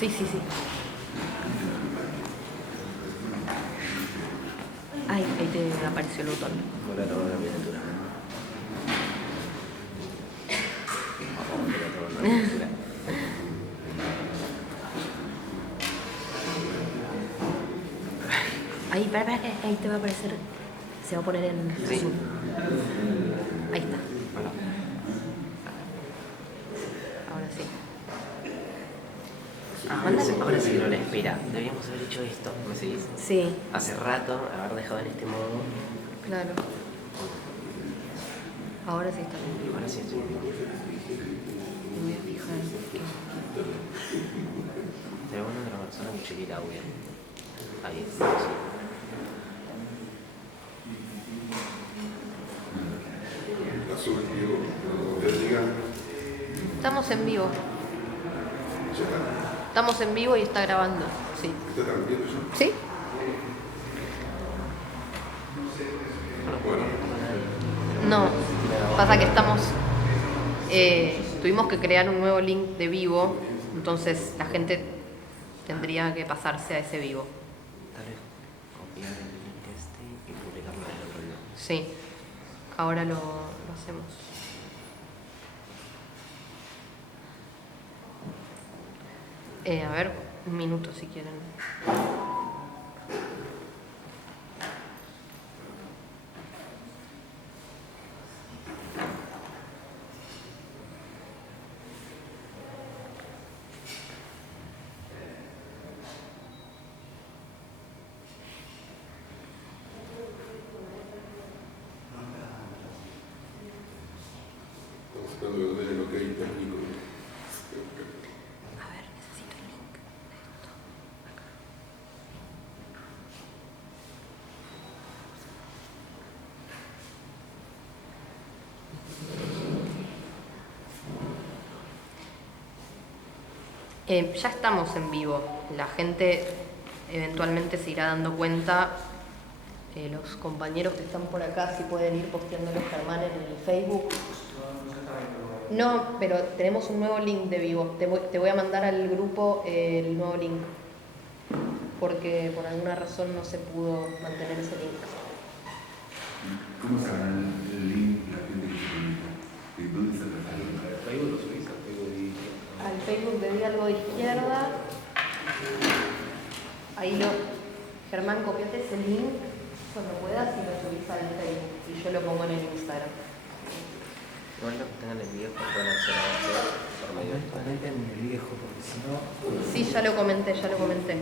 Sí, sí, sí. Ay, ahí te apareció el botón. Voy a tomar una miniatura. Voy a tomar una miniatura. Ahí, para, que ahí te va a aparecer. Se va a poner en Sí. azul. Ahí está. Bueno. Ahora sí. Ahora sí que no la espera. Deberíamos haber hecho esto. ¿Me seguís? Sí, Hace rato haber dejado en este modo. claro. Ahora sí está bien. Ahora sí estoy. Me voy a fijar. Te voy a otra persona que chequee el audio. Ahí está. Sí. Estamos en vivo. Estamos en vivo y está grabando. Sí. ¿Está transmitiendo ya? ¿Sí? No. Pasa que estamos. Tuvimos que crear un nuevo link de vivo. Entonces la gente tendría que pasarse a ese vivo. Tal vez copiar el link este y publicarlo en el otro lado. Sí. Ahora lo hacemos. A ver, un minuto si quieren. Estamos esperando que nos den el ok técnico. A ver, necesito el link de esto. Acá. Ya estamos en vivo. La gente eventualmente se irá dando cuenta. Los compañeros que están por acá, si pueden ir posteándolos, Germán, en el Facebook. No, pero tenemos un nuevo link de vivo. Te voy a mandar al grupo el nuevo link. Porque por alguna razón no se pudo mantener ese link. ¿Cómo sabrán el link la gente que se conecta? ¿De dónde se trata? ¿Al Facebook lo subís? ¿Al Facebook de Al Facebook de Algo de Izquierda. Ahí Germán, copiate ese link cuando puedas y lo subís al Facebook. Y yo lo pongo en el Instagram. Igual los que tengan el viejo pueden acceder a hacer por medio de esto. Comenten el viejo, porque si no... Sí, ya lo comenté, ya lo comenté.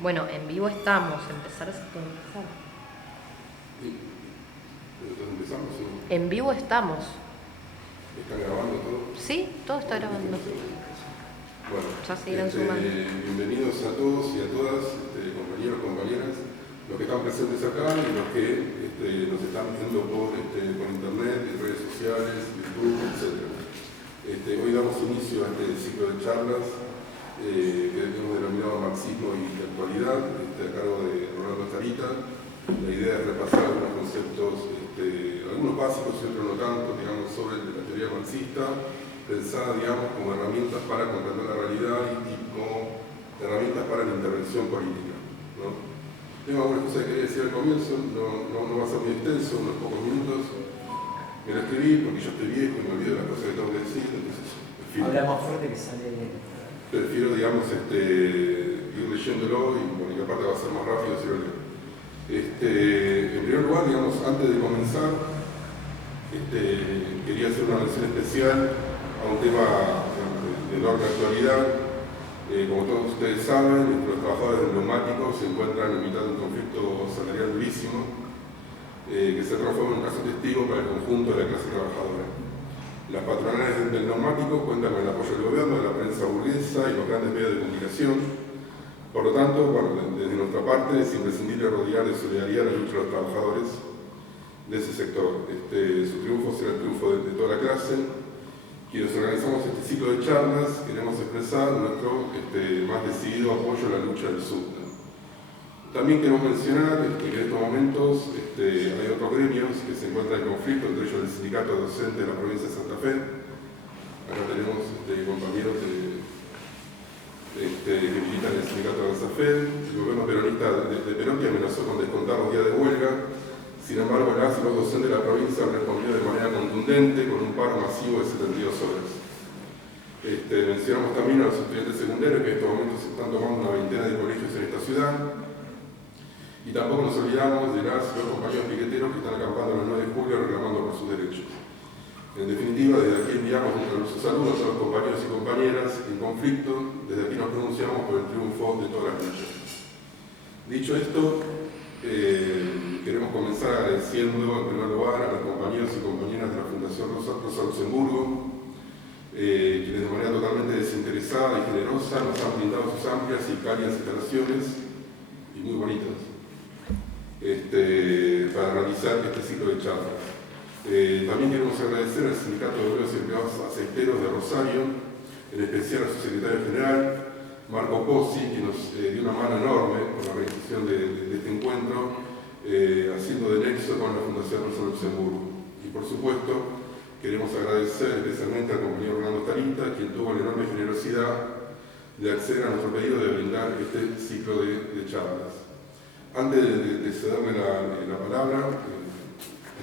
Bueno, en vivo estamos. Empezar se puede empezar. Sí. Entonces empezamos, ¿sí? En vivo estamos. ¿Está grabando todo? Sí, todo está grabando. Bueno, Ya se irán sumando. bienvenidos a todos y a todas, compañeros, compañeras, los que están presentes acá y los que nos están viendo por internet, en redes sociales, YouTube, etc. Hoy damos inicio a este ciclo de charlas que hemos denominado Marxismo y Actualidad, a cargo de Rolando Tarita. La idea es repasar algunos conceptos, algunos básicos y otros no tanto, digamos, sobre la teoría marxista, pensada, digamos, como herramientas para comprender la realidad y como herramientas para la intervención política, ¿no? Tengo algunas cosas que quería decir al comienzo, no va a ser muy extenso, unos pocos minutos. Me lo escribí porque yo estoy viejo y me olvido de las cosas que tengo que decir, entonces Habla más fuerte que sale... prefiero, digamos, ir leyéndolo y bueno, y aparte va a ser más rápido si lo leo. En primer lugar, digamos, antes de comenzar, quería hacer una mención especial a un tema de enorme actualidad. Como todos ustedes saben, los trabajadores de neumáticos se encuentran en mitad de un conflicto salarial durísimo, que se transforma en un caso testigo para el conjunto de la clase trabajadora. Las patronales del neumático cuentan con el apoyo del gobierno, de la prensa burguesa y los grandes medios de comunicación. Por lo tanto, bueno, desde nuestra parte es imprescindible rodear de solidaridad la lucha de los trabajadores de ese sector. Su triunfo será el triunfo de toda la clase. Quienes organizamos este ciclo de charlas queremos expresar nuestro más decidido apoyo a la lucha del sur. También queremos mencionar que en estos momentos hay otros gremios que se encuentran en conflicto, entre ellos el sindicato docente de la provincia de Santa Fe. Acá tenemos compañeros que militan en el sindicato de Santa Fe. El gobierno peronista de Perón que amenazó con descontar los días de huelga. Sin embargo, las y los docentes de la provincia han respondido de manera contundente con un paro masivo de 72 horas. Mencionamos también a los estudiantes secundarios que en estos momentos se están tomando una veintena de colegios en esta ciudad. Y tampoco nos olvidamos de las y los compañeros piqueteros que están acampando el 9 de julio reclamando por sus derechos. En definitiva, desde aquí enviamos un caluroso saludo a todos los compañeros y compañeras en conflicto. Desde aquí nos pronunciamos por el triunfo de todas las luchas. Dicho esto, queremos comenzar agradeciendo en primer lugar a los compañeros y compañeras de la Fundación Rosa Luxemburgo, quienes de manera totalmente desinteresada y generosa nos han brindado sus amplias y cálidas instalaciones y muy bonitas para realizar este ciclo de charlas. También queremos agradecer al Sindicato de Obreros y Empleados Aceiteros de Rosario, en especial a su secretario general, Marco Pozzi, que nos dio una mano enorme con la organización de este encuentro, haciendo de nexo con la Fundación Rosa Luxemburgo. Y por supuesto, queremos agradecer especialmente al compañero Orlando Tarita, quien tuvo la enorme generosidad de acceder a nuestro pedido de brindar este ciclo de charlas. Antes de cederle la palabra,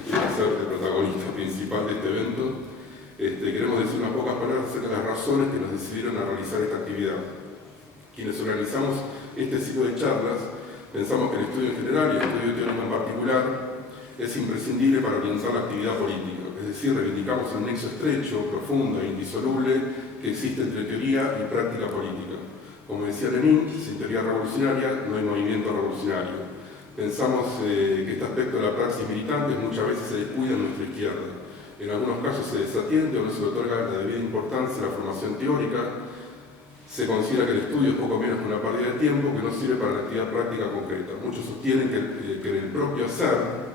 que va a ser el protagonista principal de este evento, queremos decir unas pocas palabras acerca de las razones que nos decidieron a realizar esta actividad. Quienes organizamos este ciclo de charlas pensamos que el estudio en general y el estudio teórico en particular es imprescindible para orientar la actividad política, es decir, reivindicamos el nexo estrecho, profundo e indisoluble que existe entre teoría y práctica política. Como decía Lenin, sin teoría revolucionaria no hay movimiento revolucionario. Pensamos que este aspecto de la praxis militante muchas veces se descuida en nuestra izquierda. En algunos casos se desatiende o no se le otorga la debida importancia a la formación teórica. Se considera que el estudio es poco menos que una pérdida de tiempo que no sirve para la actividad práctica concreta. Muchos sostienen que en el propio hacer,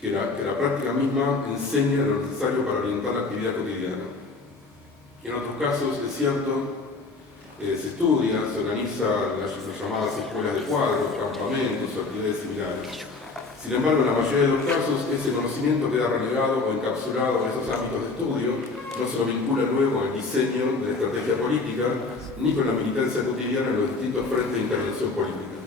que la práctica misma enseña lo necesario para orientar la actividad cotidiana. Y en otros casos, es cierto, se estudia, se organiza las llamadas escuelas de cuadros, campamentos o actividades similares. Sin embargo, en la mayoría de los casos, ese conocimiento queda relegado o encapsulado en esos ámbitos de estudio, no se lo vincula luego con el diseño de la estrategia política, ni con la militancia cotidiana en los distintos frentes de intervención política.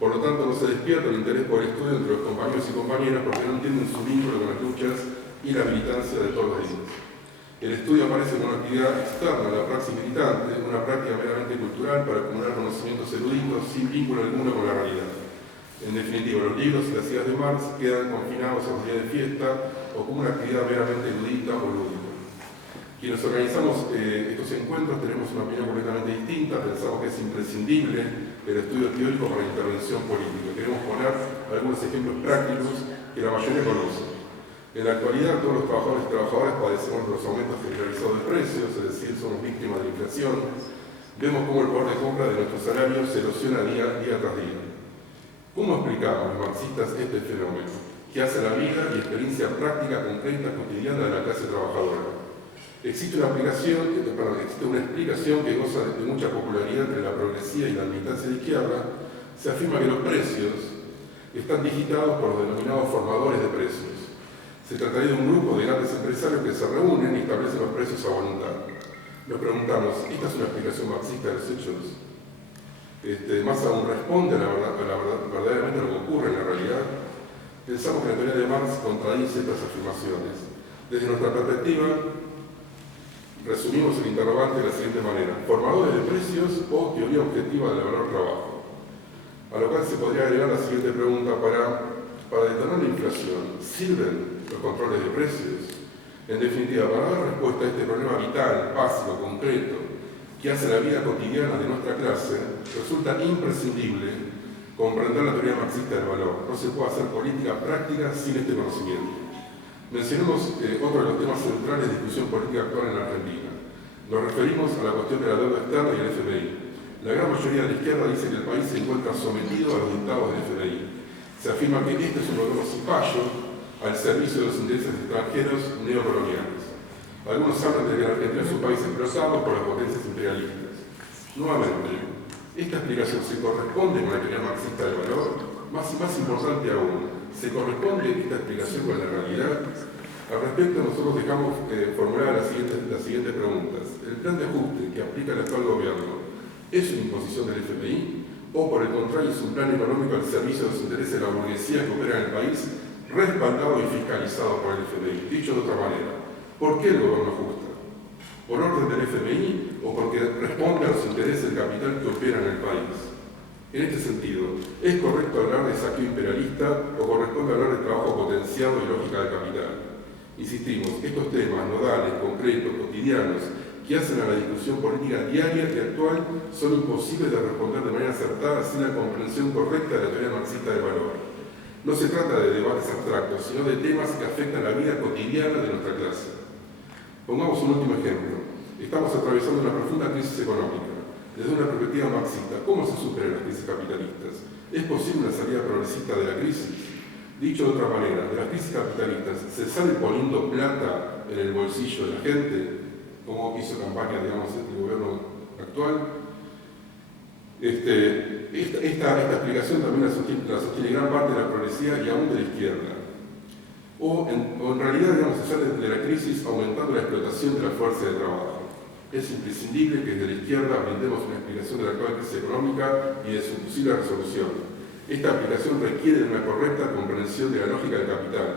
Por lo tanto, no se despierta el interés por el estudio entre los compañeros y compañeras porque no entienden su vínculo con las luchas y la militancia de todos los días. El estudio aparece como una actividad externa a la praxis militante, una práctica meramente cultural para acumular conocimientos eruditos sin vínculo alguno con la realidad. En definitiva, los libros y las ideas de Marx quedan confinados a los días de fiesta o como una actividad meramente erudita o lúdica. Quienes organizamos estos encuentros tenemos una opinión completamente distinta, pensamos que es imprescindible el estudio teórico para la intervención política. Queremos poner algunos ejemplos prácticos que la mayoría conoce. En la actualidad, todos los trabajadores y trabajadoras padecemos los aumentos generalizados de precios, es decir, somos víctimas de la inflación. Vemos cómo el poder de compra de nuestros salarios se erosiona día tras día. ¿Cómo explicamos los marxistas este fenómeno? Que hace la vida y experiencia práctica concreta cotidiana de la clase trabajadora. Existe una explicación que goza de mucha popularidad entre la progresía y la militancia de izquierda. Se afirma que los precios están digitados por los denominados formadores de precios. Se trataría de un grupo de grandes empresarios que se reúnen y establecen los precios a voluntad. Nos preguntamos, ¿esta es una explicación marxista de los hechos? Más aún responde a verdaderamente lo que ocurre en la realidad. Pensamos que la teoría de Marx contradice estas afirmaciones. Desde nuestra perspectiva, resumimos el interrogante de la siguiente manera: formadores de precios o teoría objetiva del valor trabajo. A lo cual se podría agregar la siguiente pregunta: para detener la inflación, ¿sirven los controles de precios? En definitiva, para dar respuesta a este problema vital, básico, concreto, que hace la vida cotidiana de nuestra clase, resulta imprescindible comprender la teoría marxista del valor. No se puede hacer política práctica sin este conocimiento. Mencionemos otro de los temas centrales de discusión política actual en la Argentina. Nos referimos a la cuestión de la deuda externa y el FMI. La gran mayoría de la izquierda dice que el país se encuentra sometido a los dictados del FMI. Se afirma que este es un gobierno cipayo al servicio de los intereses extranjeros neocoloniales. Algunos hablan de que la Argentina es un país explotado por las potencias imperialistas. Nuevamente, esta explicación se corresponde con la teoría marxista del valor, más importante aún, ¿se corresponde esta explicación con la realidad? Al respecto, nosotros dejamos formuladas las siguientes preguntas. ¿El plan de ajuste que aplica el actual gobierno es una imposición del FMI o, por el contrario, es un plan económico al servicio de los intereses de la burguesía que opera en el país, respaldado y fiscalizado por el FMI? Dicho de otra manera, ¿por qué el gobierno ajusta? ¿Por orden del FMI o porque responde a los intereses del capital que opera en el país? En este sentido, ¿es correcto hablar de saqueo imperialista o corresponde hablar de trabajo potenciado y lógica del capital? Insistimos, estos temas nodales, concretos, cotidianos, que hacen a la discusión política diaria y actual son imposibles de responder de manera acertada sin la comprensión correcta de la teoría marxista del valor. No se trata de debates abstractos, sino de temas que afectan la vida cotidiana de nuestra clase. Pongamos un último ejemplo. Estamos atravesando una profunda crisis económica. Desde una perspectiva marxista, ¿cómo se superan las crisis capitalistas? ¿Es posible una salida progresista de la crisis? Dicho de otra manera, de las crisis capitalistas, ¿se sale poniendo plata en el bolsillo de la gente, como hizo campaña, digamos, el gobierno actual? Esta explicación también la sostiene gran parte de la progresía y aún de la izquierda. O en realidad, digamos, se sale de la crisis aumentando la explotación de la fuerza de trabajo. Es imprescindible que desde la izquierda brindemos una explicación de la actual crisis económica y de su posible resolución. Esta aplicación requiere de una correcta comprensión de la lógica del capital,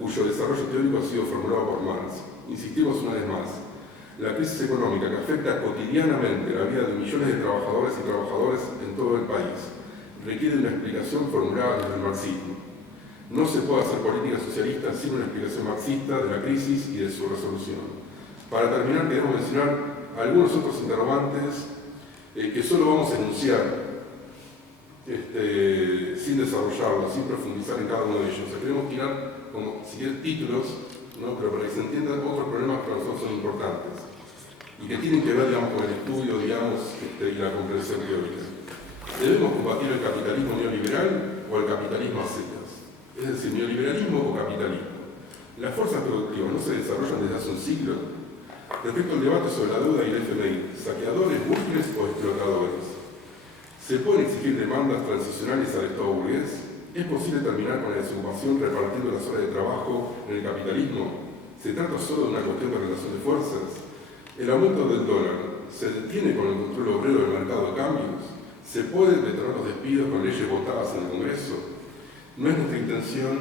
cuyo desarrollo teórico ha sido formulado por Marx. Insistimos una vez más, la crisis económica que afecta cotidianamente la vida de millones de trabajadores y trabajadoras en todo el país requiere de una explicación formulada desde el marxismo. No se puede hacer política socialista sin una explicación marxista de la crisis y de su resolución. Para terminar, queremos mencionar algunos otros interrogantes que solo vamos a enunciar sin desarrollarlos, sin profundizar en cada uno de ellos. Queremos tirar como si quieren títulos, ¿no? Pero para que se entiendan otros problemas que para nosotros son importantes y que tienen que ver, digamos, con el estudio, digamos, y la comprensión teórica. ¿Debemos combatir el capitalismo neoliberal o el capitalismo a secas? Es decir, neoliberalismo o capitalismo. Las fuerzas productivas no se desarrollan desde hace un siglo. Respecto al debate sobre la deuda y el FMI, ¿saqueadores, burgueses o explotadores? ¿Se pueden exigir demandas transicionales al Estado burgués? ¿Es posible terminar con la desocupación repartiendo las horas de trabajo en el capitalismo? ¿Se trata solo de una cuestión de relación de fuerzas? ¿El aumento del dólar se detiene con el control obrero del mercado de cambios? ¿Se pueden detener los despidos con leyes votadas en el Congreso? No es nuestra intención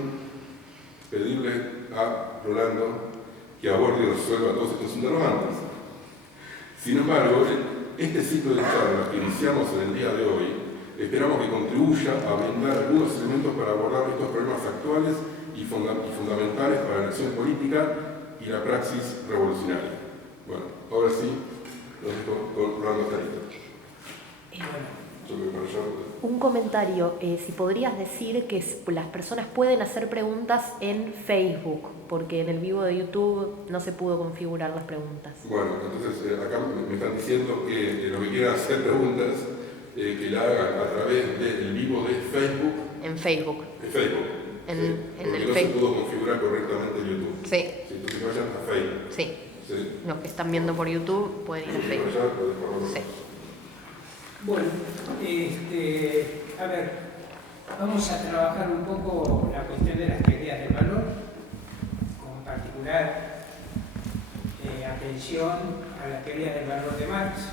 pedirle a Rolando que aborde y resuelva todos estos interrogantes. Sin embargo, este ciclo de charlas que iniciamos en el día de hoy, esperamos que contribuya a brindar algunos elementos para abordar estos problemas actuales y fundamentales para la acción política y la praxis revolucionaria. Bueno, ahora sí, los dejo con Rolando Tarita. Un comentario, si podrías decir que las personas pueden hacer preguntas en Facebook, porque en el vivo de YouTube no se pudo configurar las preguntas. Bueno, entonces acá me están diciendo que lo que quieran hacer preguntas, que la hagan a través del vivo de Facebook. En Facebook. En Facebook. En el no Facebook. se pudo configurar correctamente YouTube. Sí. Entonces vayan a Facebook. Sí. Sí. Los que están viendo por YouTube pueden ir a Facebook. Sí. Bueno, a ver, vamos a trabajar un poco la cuestión de las teorías del valor, con particular atención a la teoría del valor de Marx.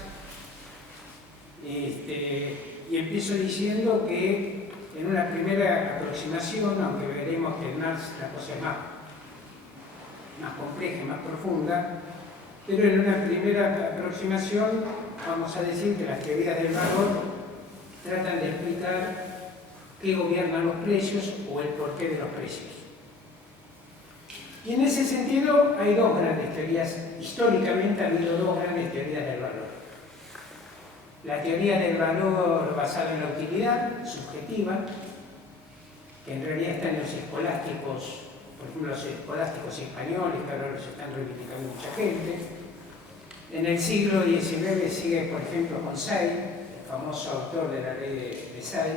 Y empiezo diciendo que en una primera aproximación, aunque veremos que en Marx la cosa es más compleja y más profunda, pero en una primera aproximación vamos a decir que las teorías del valor tratan de explicar qué gobiernan los precios o el porqué de los precios. Y en ese sentido hay dos grandes teorías, históricamente ha habido dos grandes teorías del valor. La teoría del valor basada en la utilidad subjetiva, que en realidad está en los escolásticos por ejemplo, los escolásticos españoles, que ahora los están reivindicando mucha gente. En el siglo XIX sigue, por ejemplo, con Say, el famoso autor de la ley de Say,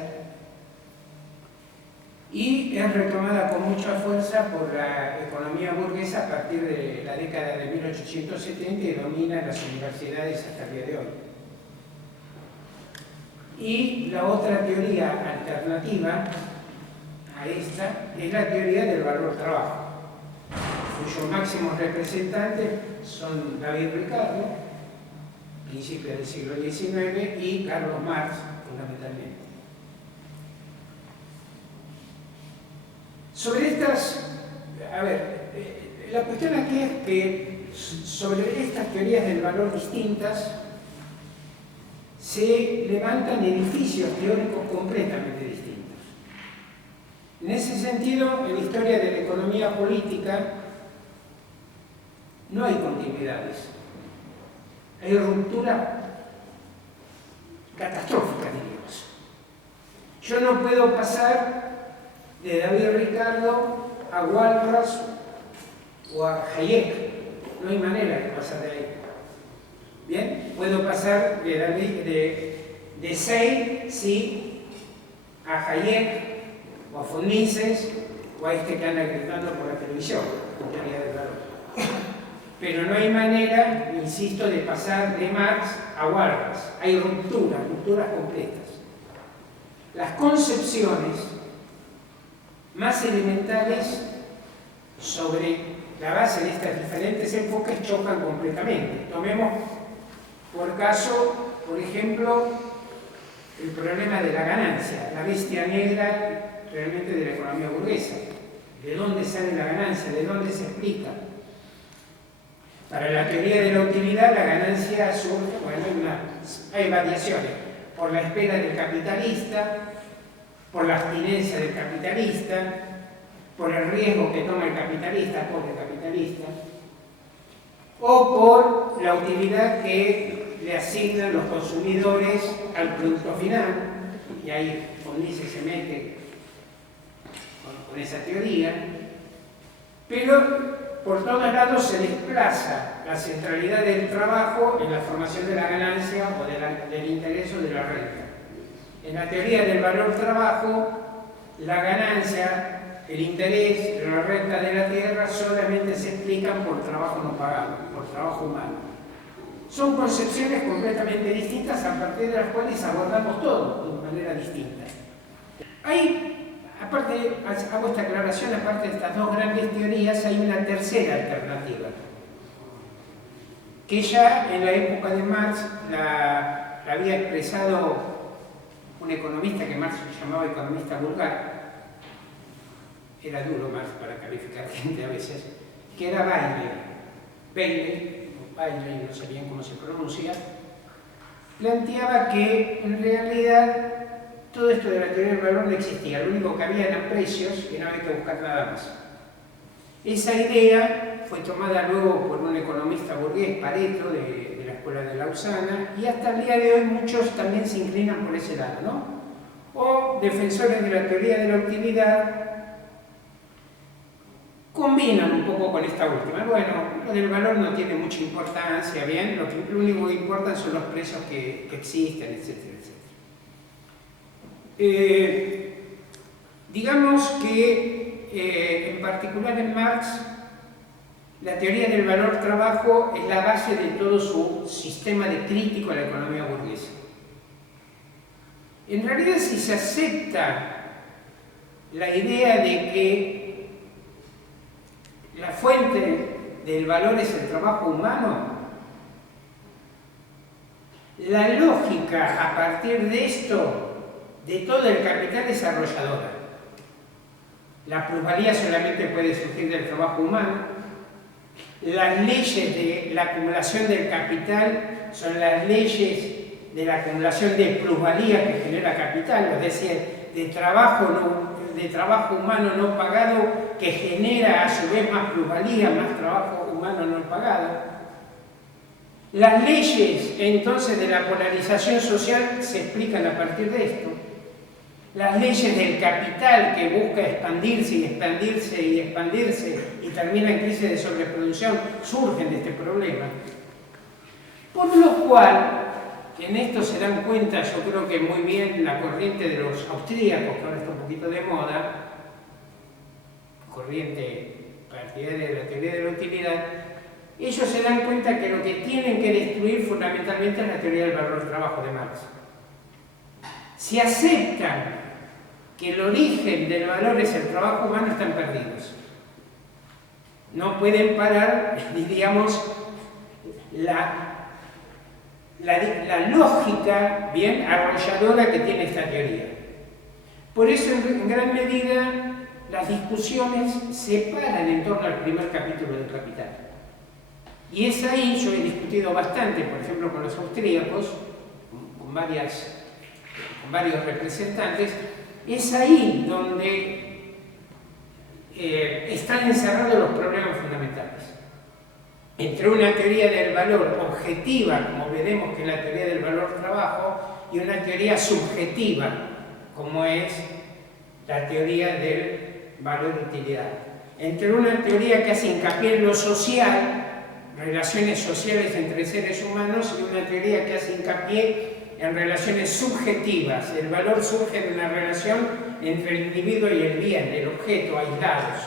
y es retomada con mucha fuerza por la economía burguesa a partir de la década de 1870 y domina las universidades hasta el día de hoy. Y la otra teoría alternativa a esta es la teoría del valor trabajo, cuyos máximos representantes son David Ricardo, principios del siglo XIX, y Carlos Marx, fundamentalmente. Sobre estas, la cuestión aquí es que sobre estas teorías del valor distintas se levantan edificios teóricos completamente distintos. En ese sentido, en la historia de la economía política no hay continuidades. Hay ruptura catastrófica, diríamos. Yo no puedo pasar de David Ricardo a Walras o a Hayek. No hay manera de pasar de ahí. Bien, puedo pasar de Say, sí, a Hayek, o a Fondices, o a este que anda gritando por la televisión, con teoría del valor. Pero no hay manera, insisto, de pasar de Marx a Walras. Hay rupturas completas. Las concepciones más elementales sobre la base de estos diferentes enfoques chocan completamente. Tomemos por caso, por ejemplo, el problema de la ganancia, la bestia negra realmente de la economía burguesa. ¿De dónde sale la ganancia? ¿De dónde se explica? Para la teoría de la utilidad, la ganancia surge, bueno, hay variaciones, por la espera del capitalista, por la abstinencia del capitalista, por el riesgo que toma el capitalista, pobre capitalista, o por la utilidad que le asignan los consumidores al producto final, y ahí Fondices se mete con esa teoría, pero por todos lados se desplaza la centralidad del trabajo en la formación de la ganancia o del interés o de la renta. En la teoría del valor trabajo, la ganancia, el interés, la renta de la tierra solamente se explican por trabajo no pagado, por trabajo humano. Son concepciones completamente distintas a partir de las cuales abordamos todo de manera distinta. Aparte, hago esta aclaración, aparte de estas dos grandes teorías, hay una tercera alternativa, que ya en la época de Marx la había expresado un economista que Marx llamaba economista vulgar. Era duro Marx para calificar gente a veces, que era Bailey, no sé bien cómo se pronuncia, planteaba que en realidad todo esto de la teoría del valor no existía, lo único que había eran precios y no había que buscar nada más. Esa idea fue tomada luego por un economista burgués, Pareto, de la Escuela de Lausana, y hasta el día de hoy muchos también se inclinan por ese lado, ¿no? O defensores de la teoría de la utilidad combinan un poco con esta última. Bueno, lo del valor no tiene mucha importancia, ¿bien? Lo único que importa son los precios que existen, etcétera, etcétera. Digamos que en particular en Marx, la teoría del valor trabajo es la base de todo su sistema de crítico a la economía burguesa. En realidad, si se acepta la idea de que la fuente del valor es el trabajo humano, la lógica a partir de esto de todo el capital es arrolladora. La plusvalía solamente puede surgir del trabajo humano. Las leyes de la acumulación del capital son las leyes de la acumulación de plusvalía que genera capital, es decir, de trabajo humano no pagado que genera a su vez más plusvalía, más trabajo humano no pagado. Las leyes entonces de la polarización social se explican a partir de esto. las leyes del capital que busca expandirse y expandirse y expandirse y termina en crisis de sobreproducción, surgen de este problema. Por lo cual, en esto se dan cuenta, yo creo que muy bien, la corriente de los austríacos, que ahora está un poquito de moda, corriente partidaria de la teoría de la utilidad, ellos se dan cuenta que lo que tienen que destruir fundamentalmente es la teoría del valor del trabajo de Marx. Si aceptan que el origen del valor es el trabajo humano, están perdidos. No pueden parar, diríamos, la lógica bien arrolladora que tiene esta teoría. Por eso, en gran medida, las discusiones se paran en torno al primer capítulo del Capital. Y es ahí, yo he discutido bastante, por ejemplo, con los austríacos, con varios representantes, es ahí donde están encerrados los problemas fundamentales. Entre una teoría del valor objetiva, como veremos que es la teoría del valor trabajo, y una teoría subjetiva, como es la teoría del valor utilidad. Entre una teoría que hace hincapié en lo social, relaciones sociales entre seres humanos, y una teoría que hace hincapié en relaciones subjetivas. El valor surge de una relación entre el individuo y el bien, el objeto, aislados.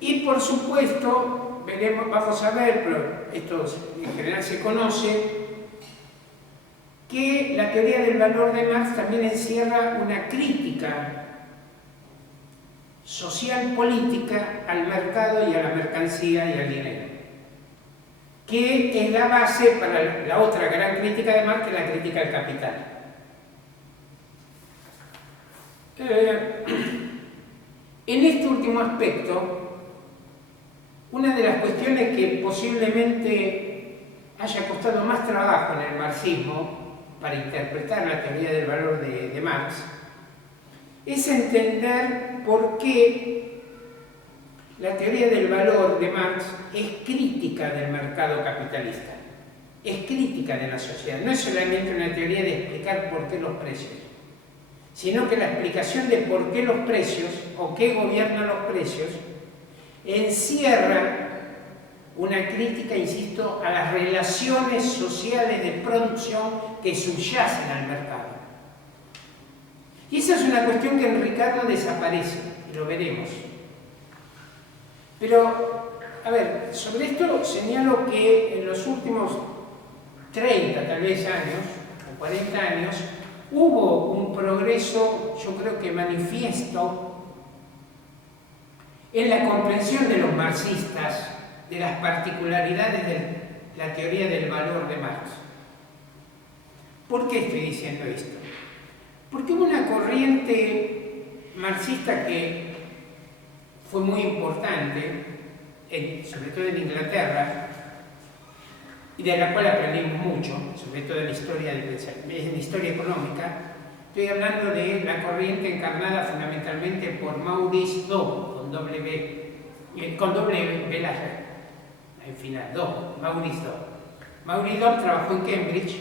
Y por supuesto, vamos a ver, pero esto en general se conoce, que la teoría del valor de Marx también encierra una crítica social política al mercado y a la mercancía y al dinero, que es la base para la otra gran crítica de Marx, que es la crítica al capital. En este último aspecto, una de las cuestiones que posiblemente haya costado más trabajo en el marxismo para interpretar la teoría del valor de Marx es entender por qué la teoría del valor de Marx es crítica del mercado capitalista, es crítica de la sociedad. No es solamente una teoría de explicar por qué los precios, sino que la explicación de por qué los precios o qué gobiernan los precios encierra una crítica, insisto, a las relaciones sociales de producción que subyacen al mercado. Y esa es una cuestión que en Ricardo desaparece, y lo veremos. Pero, a ver, sobre esto señalo que en los últimos 30 tal vez años, o 40 años, hubo un progreso, yo creo que manifiesto, en la comprensión de los marxistas de las particularidades de la teoría del valor de Marx. ¿Por qué estoy diciendo esto? Porque hubo una corriente marxista que fue muy importante, sobre todo en Inglaterra, y de la cual aprendimos mucho, sobre todo en la historia económica. Estoy hablando de la corriente encarnada fundamentalmente por Maurice Dobb, con doble B larga, al final, Maurice Dobb. Maurice Dobb trabajó en Cambridge.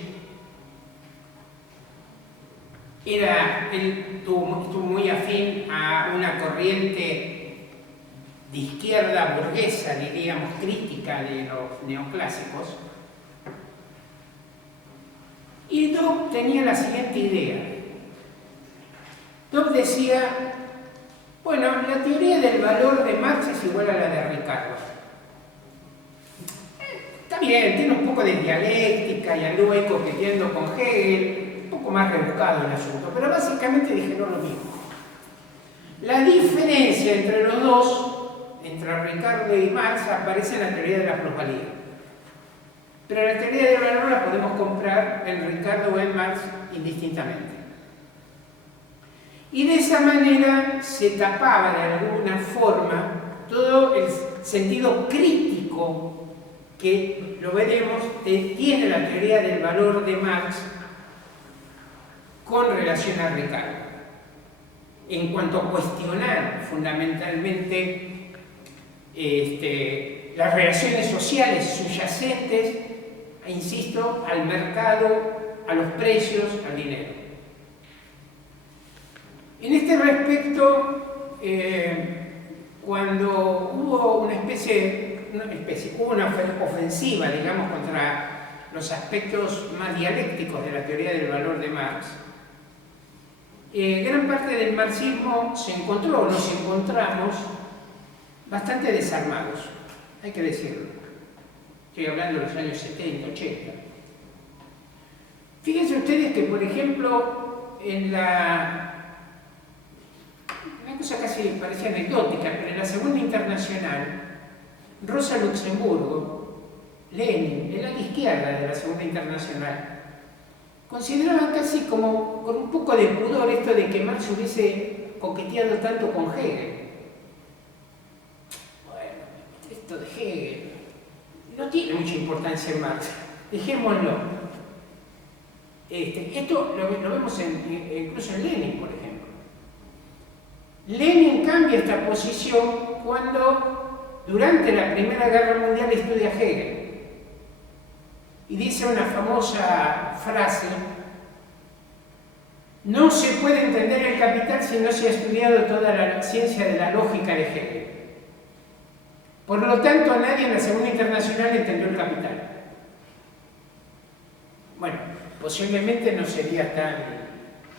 Él estuvo muy afín a una corriente de izquierda burguesa, diríamos, crítica de los neoclásicos. Y Dobb tenía la siguiente idea. Dobb decía, bueno, la teoría del valor de Marx es igual a la de Ricardo. Está bien, tiene un poco de dialéctica y anduvo ahí coqueteando con Hegel, un poco más rebuscado el asunto, pero básicamente dijeron lo mismo. La diferencia entre los dos, entre Ricardo y Marx, aparece en la teoría de la plusvalía. Pero la teoría del valor la podemos comprar en Ricardo o en Marx indistintamente. Y de esa manera se tapaba de alguna forma todo el sentido crítico que, lo veremos, tiene la teoría del valor de Marx con relación a Ricardo. En cuanto a cuestionar fundamentalmente las relaciones sociales subyacentes, insisto, al mercado, a los precios, al dinero. En este respecto, cuando hubo hubo una ofensiva, digamos, contra los aspectos más dialécticos de la teoría del valor de Marx, gran parte del marxismo nos encontramos bastante desarmados, hay que decirlo. Estoy hablando de los años 70, 80. Fíjense ustedes que, por ejemplo, una cosa casi parecía anecdótica, pero en la Segunda Internacional, Rosa Luxemburgo, Lenin, el ala izquierda de la Segunda Internacional, consideraban casi como con un poco de pudor esto de que Marx hubiese coqueteado tanto con Hegel. Bueno, esto de Hegel no tiene mucha importancia en Marx, dejémoslo. Esto lo vemos incluso en Lenin, por ejemplo. Lenin cambia esta posición cuando durante la Primera Guerra Mundial estudia a Hegel y dice una famosa frase: no se puede entender el capital si no se ha estudiado toda la ciencia de la lógica de Hegel. Por lo tanto, nadie en la Segunda Internacional entendió el capital. Bueno, posiblemente no sería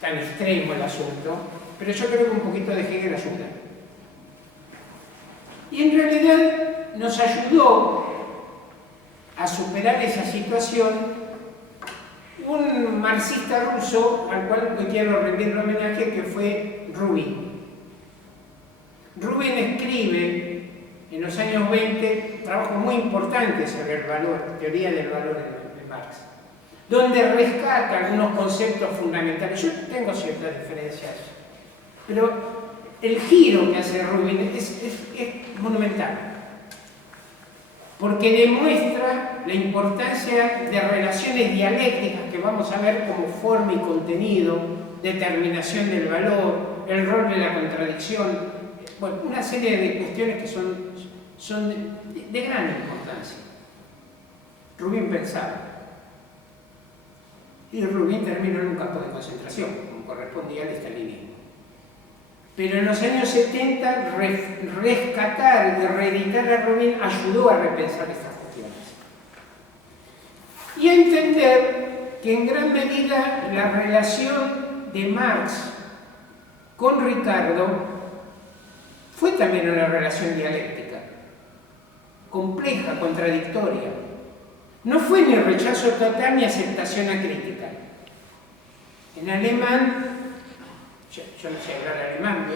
tan extremo el asunto, pero yo creo que un poquito de Hegel ayuda. Y en realidad nos ayudó a superar esa situación un marxista ruso al cual hoy quiero rendirle homenaje, que fue Rubin. Rubin escribe en los años 20 trabajos muy importantes sobre el valor, teoría del valor de Marx, donde rescata algunos conceptos fundamentales. Yo tengo ciertas diferencias, pero el giro que hace Rubin es monumental, porque demuestra la importancia de relaciones dialécticas que vamos a ver como forma y contenido, determinación del valor, el rol de la contradicción, bueno, una serie de cuestiones que son de gran importancia. Rubin pensaba, y Rubin terminó en un campo de concentración, como correspondía al estalinismo. Pero en los años 70, rescatar y reeditar a Rubin ayudó a repensar estas cuestiones. Y a entender que en gran medida la relación de Marx con Ricardo fue también una relación dialéctica, compleja, contradictoria. No fue ni rechazo total ni aceptación acrítica. En alemán, yo no sé hablar alemán,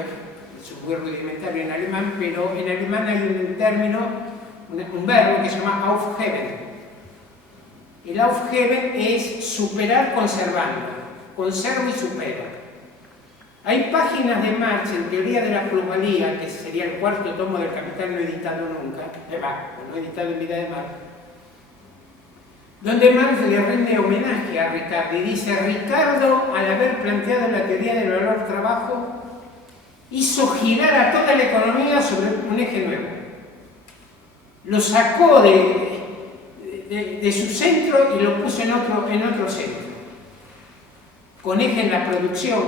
es muy rudimentario en alemán, pero en alemán hay un término, un verbo que se llama aufheben. El aufheben es superar conservando, conservo y supero. Hay páginas de Marx en Teoría de la Plusvalía, que sería el cuarto tomo del Capital no editado nunca, no editado en vida de Marx, donde Marx le rinde homenaje a Ricardo y dice: Ricardo, al haber planteado la teoría del valor-trabajo, hizo girar a toda la economía sobre un eje nuevo. Lo sacó de su centro y lo puso en otro centro, con eje en la producción,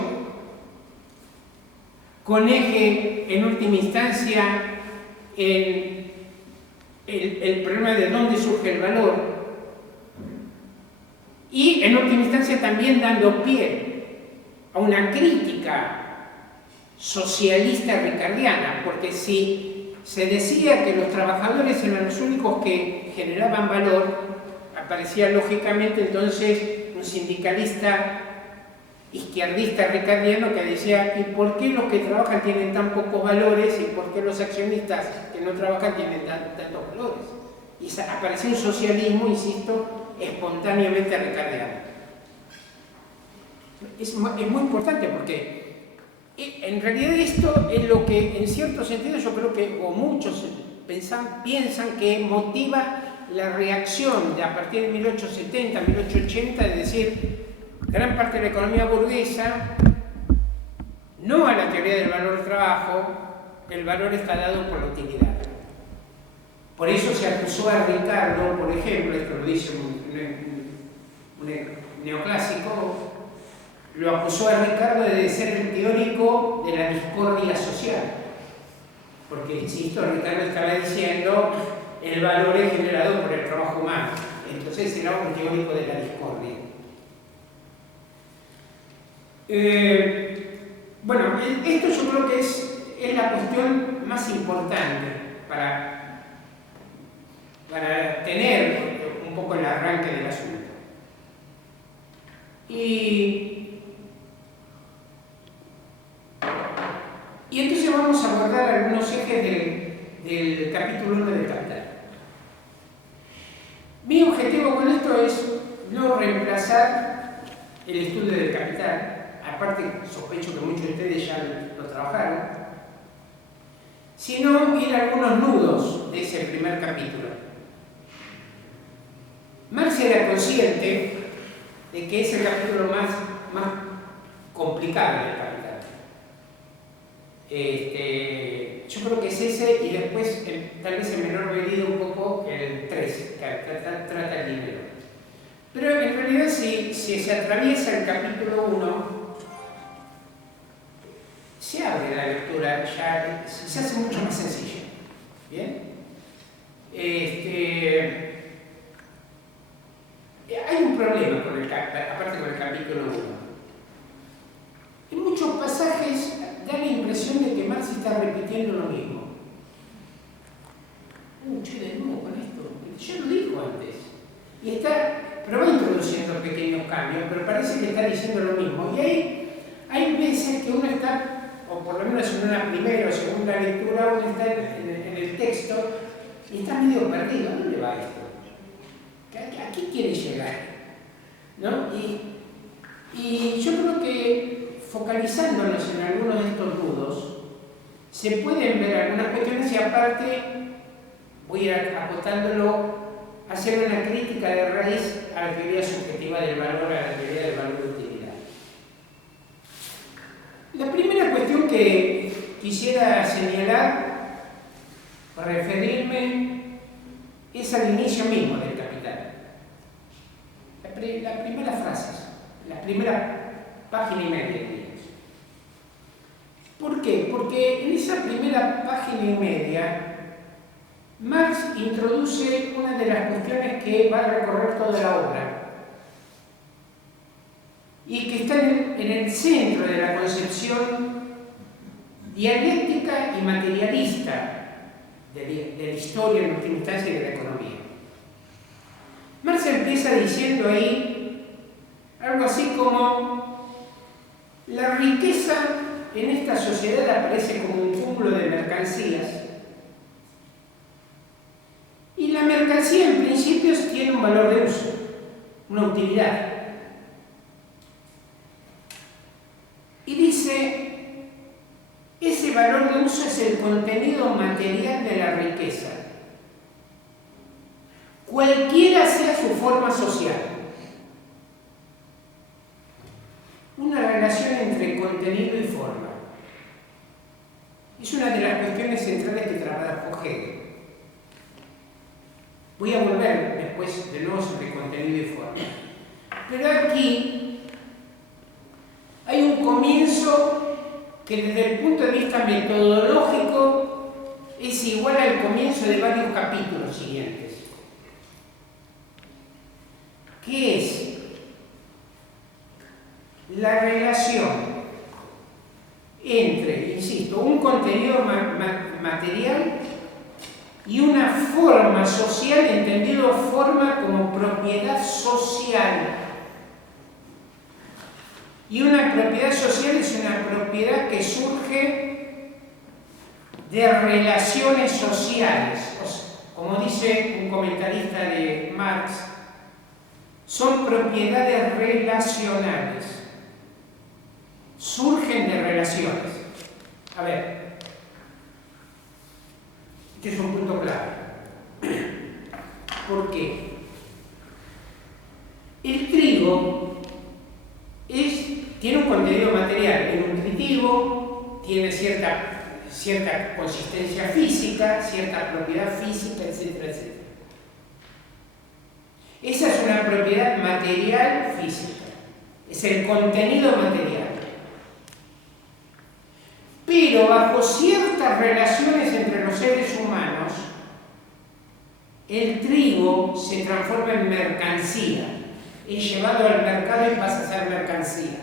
con eje en última instancia en el problema de dónde surge el valor, y en última instancia también dando pie a una crítica socialista ricardiana, porque si se decía que los trabajadores eran los únicos que generaban valor, aparecía lógicamente entonces un sindicalista izquierdista ricardiano que decía: ¿y por qué los que trabajan tienen tan pocos valores y por qué los accionistas que no trabajan tienen tantos valores? Y apareció un socialismo, insisto, espontáneamente ricardiano. Es muy importante porque en realidad esto es lo que en cierto sentido yo creo que, o muchos piensan que motiva la reacción de a partir de 1870, 1880, es decir, gran parte de la economía burguesa, no a la teoría del valor del trabajo, el valor está dado por la utilidad. Por eso se acusó a Ricardo, por ejemplo, esto lo dice un neoclásico, lo acusó a Ricardo de ser el teórico de la discordia social. Porque, insisto, Ricardo estaba diciendo el valor es generado por el trabajo humano. Entonces era un teórico de la discordia. Bueno, esto yo creo que es la cuestión más importante para tener un poco el arranque del asunto. Y entonces vamos a abordar algunos ejes del capítulo 1 del Capital. Mi objetivo con esto es no reemplazar el estudio del Capital. Aparte, sospecho que muchos de ustedes ya lo trabajaron, sino ir a algunos nudos de ese primer capítulo. Marx era consciente de que es el capítulo más complicado del Capital. Yo creo que es ese, y después tal vez el menor medido un poco el 3, que trata el dinero. Pero en realidad si se atraviesa el capítulo 1, se abre la lectura, ya se hace mucho más sencillo. ¿Bien? Hay un problema aparte con el capítulo 1. En muchos pasajes da la impresión de que Marx está repitiendo lo mismo. De nuevo con esto, ya lo dijo antes. Pero va introduciendo pequeños cambios, pero parece que está diciendo lo mismo. Y hay veces que uno está, o por lo menos en una primera o segunda lectura, uno está en el texto y está medio perdido. ¿A dónde va esto? ¿A qué quiere llegar? ¿No? Y yo creo que focalizándonos en algunos de estos nudos, se pueden ver algunas cuestiones y aparte voy a ir acotándolo, hacer una crítica de raíz a la teoría subjetiva del valor, a la teoría del valor de utilidad. La primera cuestión que quisiera señalar, para referirme, es al inicio mismo del Capital. Las primeras frases, la primera página y media, digamos. ¿Por qué? Porque en esa primera página y media Marx introduce una de las cuestiones que va a recorrer toda la obra y que está en el centro de la concepción dialéctica y materialista de la historia en última instancia y de la economía. Marx empieza diciendo ahí algo así como: la riqueza en esta sociedad aparece como un cúmulo de mercancías, y la mercancía en principio tiene un valor de uso, una utilidad. Y dice, ese valor de uso es el contenido material de la riqueza, cualquiera sea su forma social. Una relación entre contenido y forma. Es una de las cuestiones centrales que trabajó Hegel. Voy a volver después de nuevo sobre contenido y forma. Pero aquí hay un comienzo que desde el punto de vista metodológico es igual al comienzo de varios capítulos siguientes. ¿Qué es? La relación entre, insisto, un contenido material y una forma social, entendido forma como propiedad social. Y una propiedad social es una propiedad que surge de relaciones sociales. Como dice un comentarista de Marx, son propiedades relacionales. Surgen de relaciones. A ver, este es un punto clave. ¿Por qué? El trigo tiene un contenido material, es nutritivo, tiene cierta consistencia física, cierta propiedad física, etcétera, etcétera. Esa es una propiedad material física. es el contenido material. Pero bajo ciertas relaciones entre los seres humanos, el trigo se transforma en mercancía, es llevado al mercado y pasa a ser mercancía.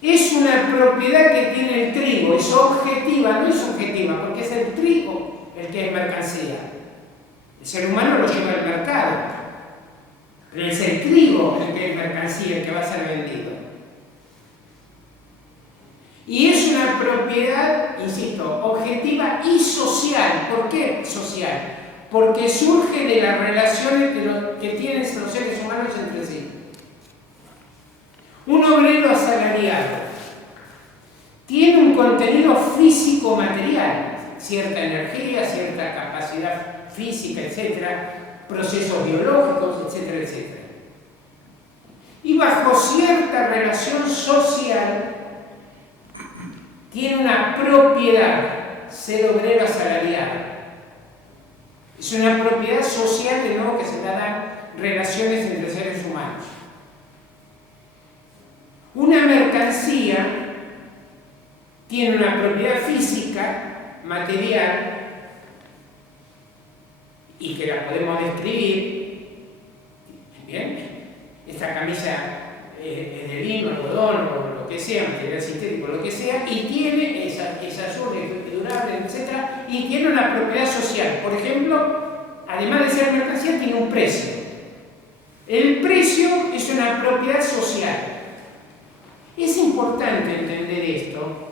Es una propiedad que tiene el trigo, es objetiva, no es subjetiva, porque es el trigo el que es mercancía. El ser humano lo lleva al mercado, pero es el trigo el que es mercancía, el que va a ser vendido. Y es una propiedad, insisto, objetiva y social. ¿Por qué social? Porque surge de las relaciones que tienen los seres humanos entre sí. Un obrero asalariado tiene un contenido físico-material, cierta energía, cierta capacidad física, etcétera, procesos biológicos, etcétera, etcétera. Y bajo cierta relación social tiene una propiedad, ser obrero asalariado. Es una propiedad social, de nuevo, que se dan relaciones entre seres humanos. Una mercancía tiene una propiedad física, material, y que la podemos describir. ¿Bien? Esta camisa es de lino, algodón, o lo que sea, material sintético, lo que sea, y tiene esa azul, durable, etc., y tiene una propiedad social. Por ejemplo, además de ser mercancía, tiene un precio. El precio es una propiedad social. Es importante entender esto,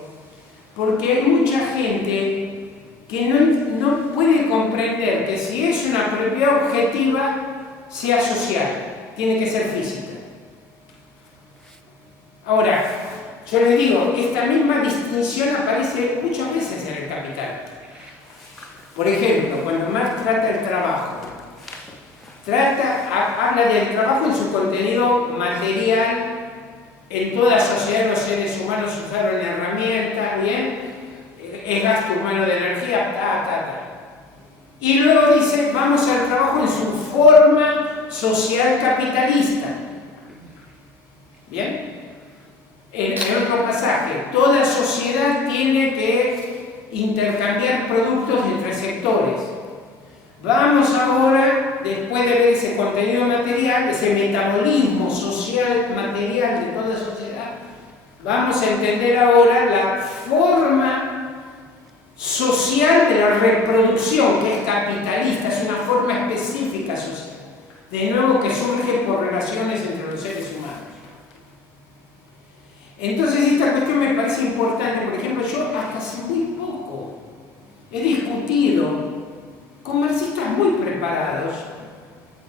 porque hay mucha gente que no puede comprender que si es una propiedad objetiva, sea social, tiene que ser física. Ahora, yo les digo, esta misma distinción aparece muchas veces en el Capital. Por ejemplo, cuando Marx trata el trabajo, habla del trabajo en su contenido material. En toda sociedad los seres humanos usaron herramientas, ¿bien? Es gasto humano de energía, Y luego dice, vamos al trabajo en su forma social capitalista. ¿Bien? En otro pasaje, toda sociedad tiene que intercambiar productos entre sectores. Vamos ahora, después de ver ese contenido material, ese metabolismo social material de toda sociedad, vamos a entender ahora la forma social de la reproducción, que es capitalista, es una forma específica social, de nuevo que surge por relaciones entre los seres humanos. Entonces esta cuestión me parece importante. Por ejemplo, yo hasta hace muy poco he discutido con marxistas muy preparados,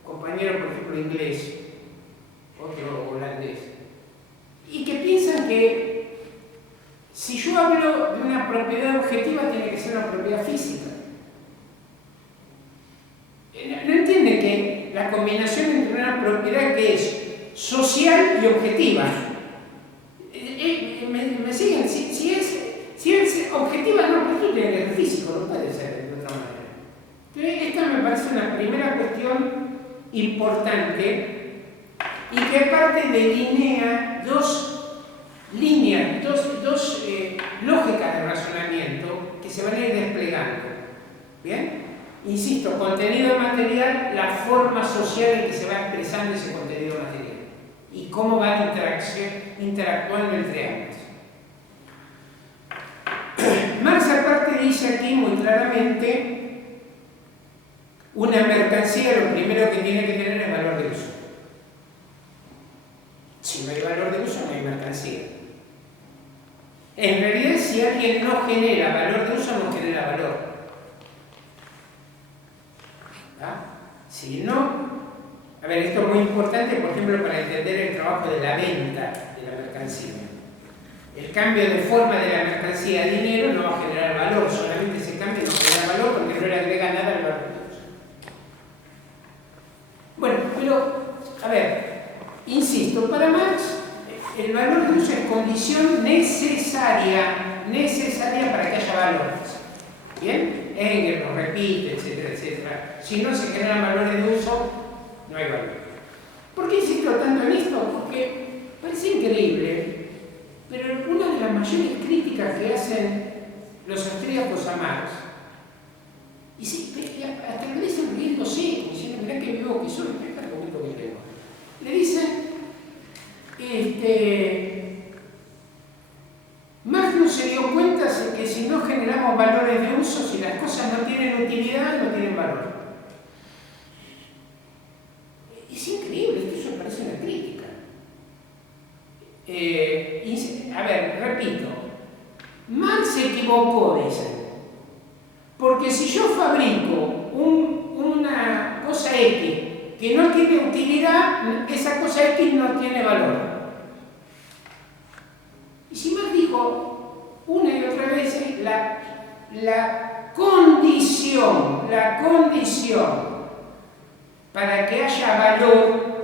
compañeros, por ejemplo, inglés, otro holandés, y que piensan que si yo hablo de una propiedad objetiva, tiene que ser una propiedad física. No entienden que la combinación entre una propiedad que es social y objetiva, me siguen, si es objetiva, no, pues esto tiene que ser físico, no puede ser de otra manera. Entonces, esta me parece una primera cuestión importante y que aparte delinea dos líneas, dos lógicas de razonamiento que se van a ir desplegando. ¿Bien? Insisto, contenido material, la forma social en que se va expresando ese contenido material y cómo van interactuando entre ambas. Marx aparte dice aquí muy claramente, una mercancía lo primero que tiene que tener es valor de uso. Si no hay valor de uso, no hay mercancía. En realidad, si alguien no genera valor de uso, no genera valor. ¿Ah? Si no, a ver, esto es muy importante, por ejemplo, para entender el trabajo de la venta de la mercancía. El cambio de forma de la mercancía a dinero no va a generar valor, solamente ese cambio no genera valor porque no le agrega nada al valor de uso. Bueno, pero, a ver, insisto, para Marx, el valor de uso es condición necesaria para que haya valores. ¿Bien? Engels lo repite, etcétera, etcétera. Si no se generan valores de uso, no hay valor. ¿Por qué insisto tanto en esto? Porque Parece increíble, pero una de las mayores críticas que hacen los austríacos a Marx, y hasta lo dicen riéndose, como diciendo, mirá que vivo que soy, mirá el argumento que tengo. Le dicen, Marx no se dio cuenta de que si no generamos valores de uso, si las cosas no tienen utilidad, no tienen valor. Es increíble, esto me parece una crítica. A ver, repito, Marx se equivocó, dicen, porque si yo fabrico una cosa X que no tiene utilidad, esa cosa X no tiene valor. Y si Marx dijo una y otra vez, la condición para que haya valor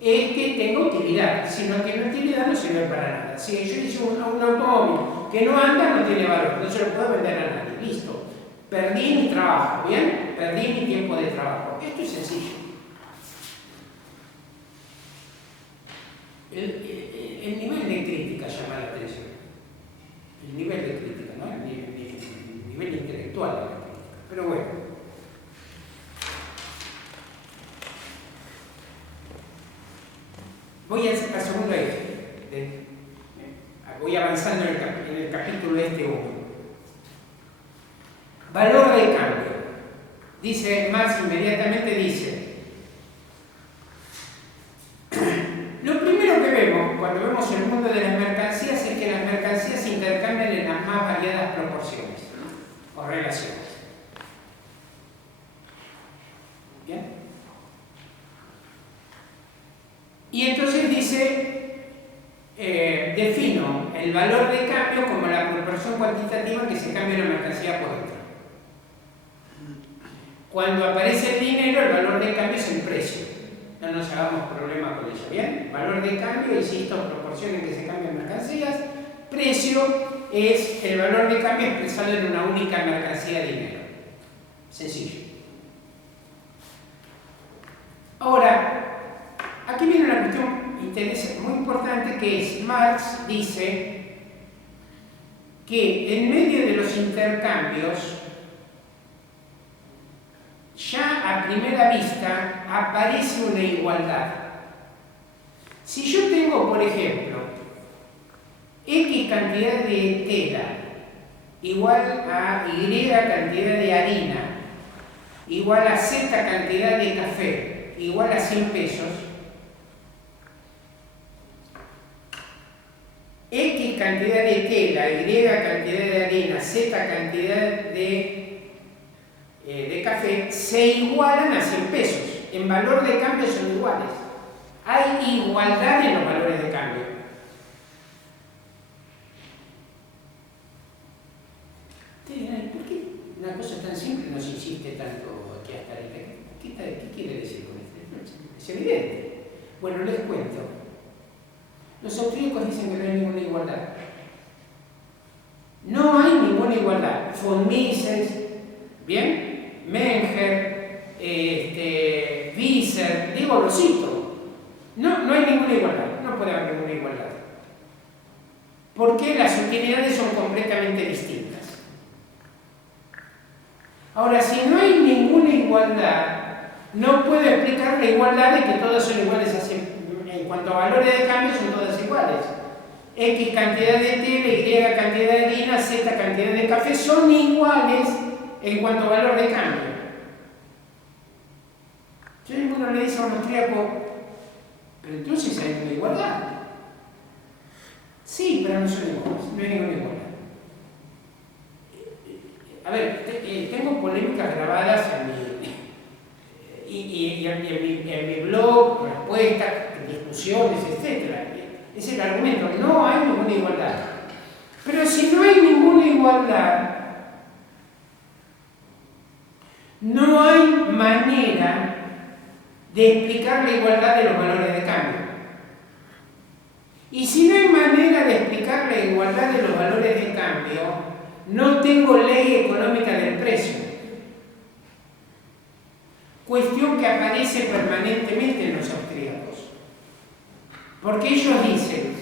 es que tenga utilidad. Si no tiene utilidad, no sirve para nada. Si yo hice un automóvil que no anda, no tiene valor, no se lo puedo vender a nadie. Listo. Perdí mi trabajo, ¿bien? Perdí mi tiempo de trabajo. Esto es sencillo. El nivel de crítica llama la atención. El nivel de crítica, ¿no? El nivel intelectual de la crítica. Pero bueno. Voy al segundo eje. Voy avanzando en el capítulo 1. Valor de cambio. Dice Marx, inmediatamente dice, lo primero que vemos cuando vemos el mundo de las mercancías es que las mercancías se intercambian en las más variadas proporciones o relaciones. ¿Bien? Y entonces dice, defino el valor de cambio como la proporción cuantitativa que se cambia una mercancía por otra. Cuando aparece el dinero, el valor de cambio es el precio. No nos hagamos problema con ello, ¿bien? Valor de cambio, insisto, proporción en que se cambian mercancías. Precio es el valor de cambio expresado en una única mercancía de dinero. Sencillo. Ahora, aquí viene una cuestión muy importante que es, Marx dice que en medio de los intercambios, ya a primera vista aparece una igualdad. Si yo tengo, por ejemplo, X cantidad de tela igual a Y cantidad de harina, igual a Z cantidad de café, igual a 100 pesos, X cantidad de tela, Y cantidad de harina, Z cantidad de café, se igualan a 100 pesos. En valor de cambio son iguales. Hay igualdad en los valores de cambio. ¿Por qué una cosa tan simple nos insiste tanto aquí hasta ahí? ¿Qué quiere decir con esto? Es evidente. Bueno, les cuento. Los austríacos dicen que no hay ninguna igualdad. No hay ninguna igualdad. Von Mises, ¿bien? Menger, Visser, digo, lo cito. No hay ninguna igualdad. No puede haber ninguna igualdad. Porque las utilidades son completamente distintas. Ahora, si no hay ninguna igualdad, no puedo explicar la igualdad de que todas son iguales en cuanto a valores de cambio, son todas iguales. X cantidad de tela, Y cantidad de harina, Z cantidad de café son iguales en cuanto a valor de cambio. Entonces uno le dice a un austríaco, pero entonces hay una igualdad. Sí, pero no son iguales, no hay ninguna igualdad. A ver, tengo polémicas grabadas en mi blog, respuestas, discusiones, etc. Es el argumento, no hay ninguna igualdad. Pero si no hay ninguna igualdad, no hay manera de explicar la igualdad de los valores de cambio. Y si no hay manera de explicar la igualdad de los valores de cambio, no tengo ley económica del precio. Cuestión que aparece permanentemente en los austríacos. Porque ellos dicen,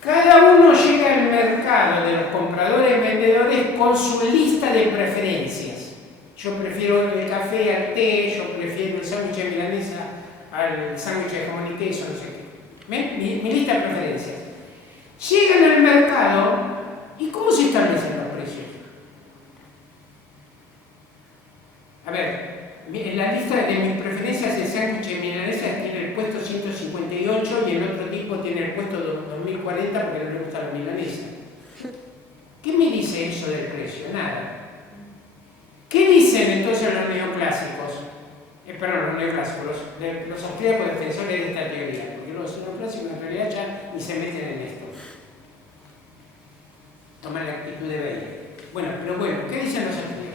cada uno llega al mercado de los compradores y vendedores con su lista de preferencias. Yo prefiero el café al té, yo prefiero el sándwich de milanesa al sándwich de jamón y queso, no sé qué. Mi lista de preferencias. Llegan al mercado y ¿cómo se establecen los precios? A ver, en la lista de mis preferencias el sándwich de milanesa tiene el puesto 158 y el otro tipo tiene el puesto 2040 porque no le gusta la milanesa. ¿Qué me dice eso del precio? Nada. ¿Qué dicen entonces los neoclásicos? Perdón, los neoclásicos, los austríacos defensores de esta teoría, porque los neoclásicos en realidad ya ni se meten en esto. Toman la actitud de Weber. Bueno, ¿qué dicen los austríacos?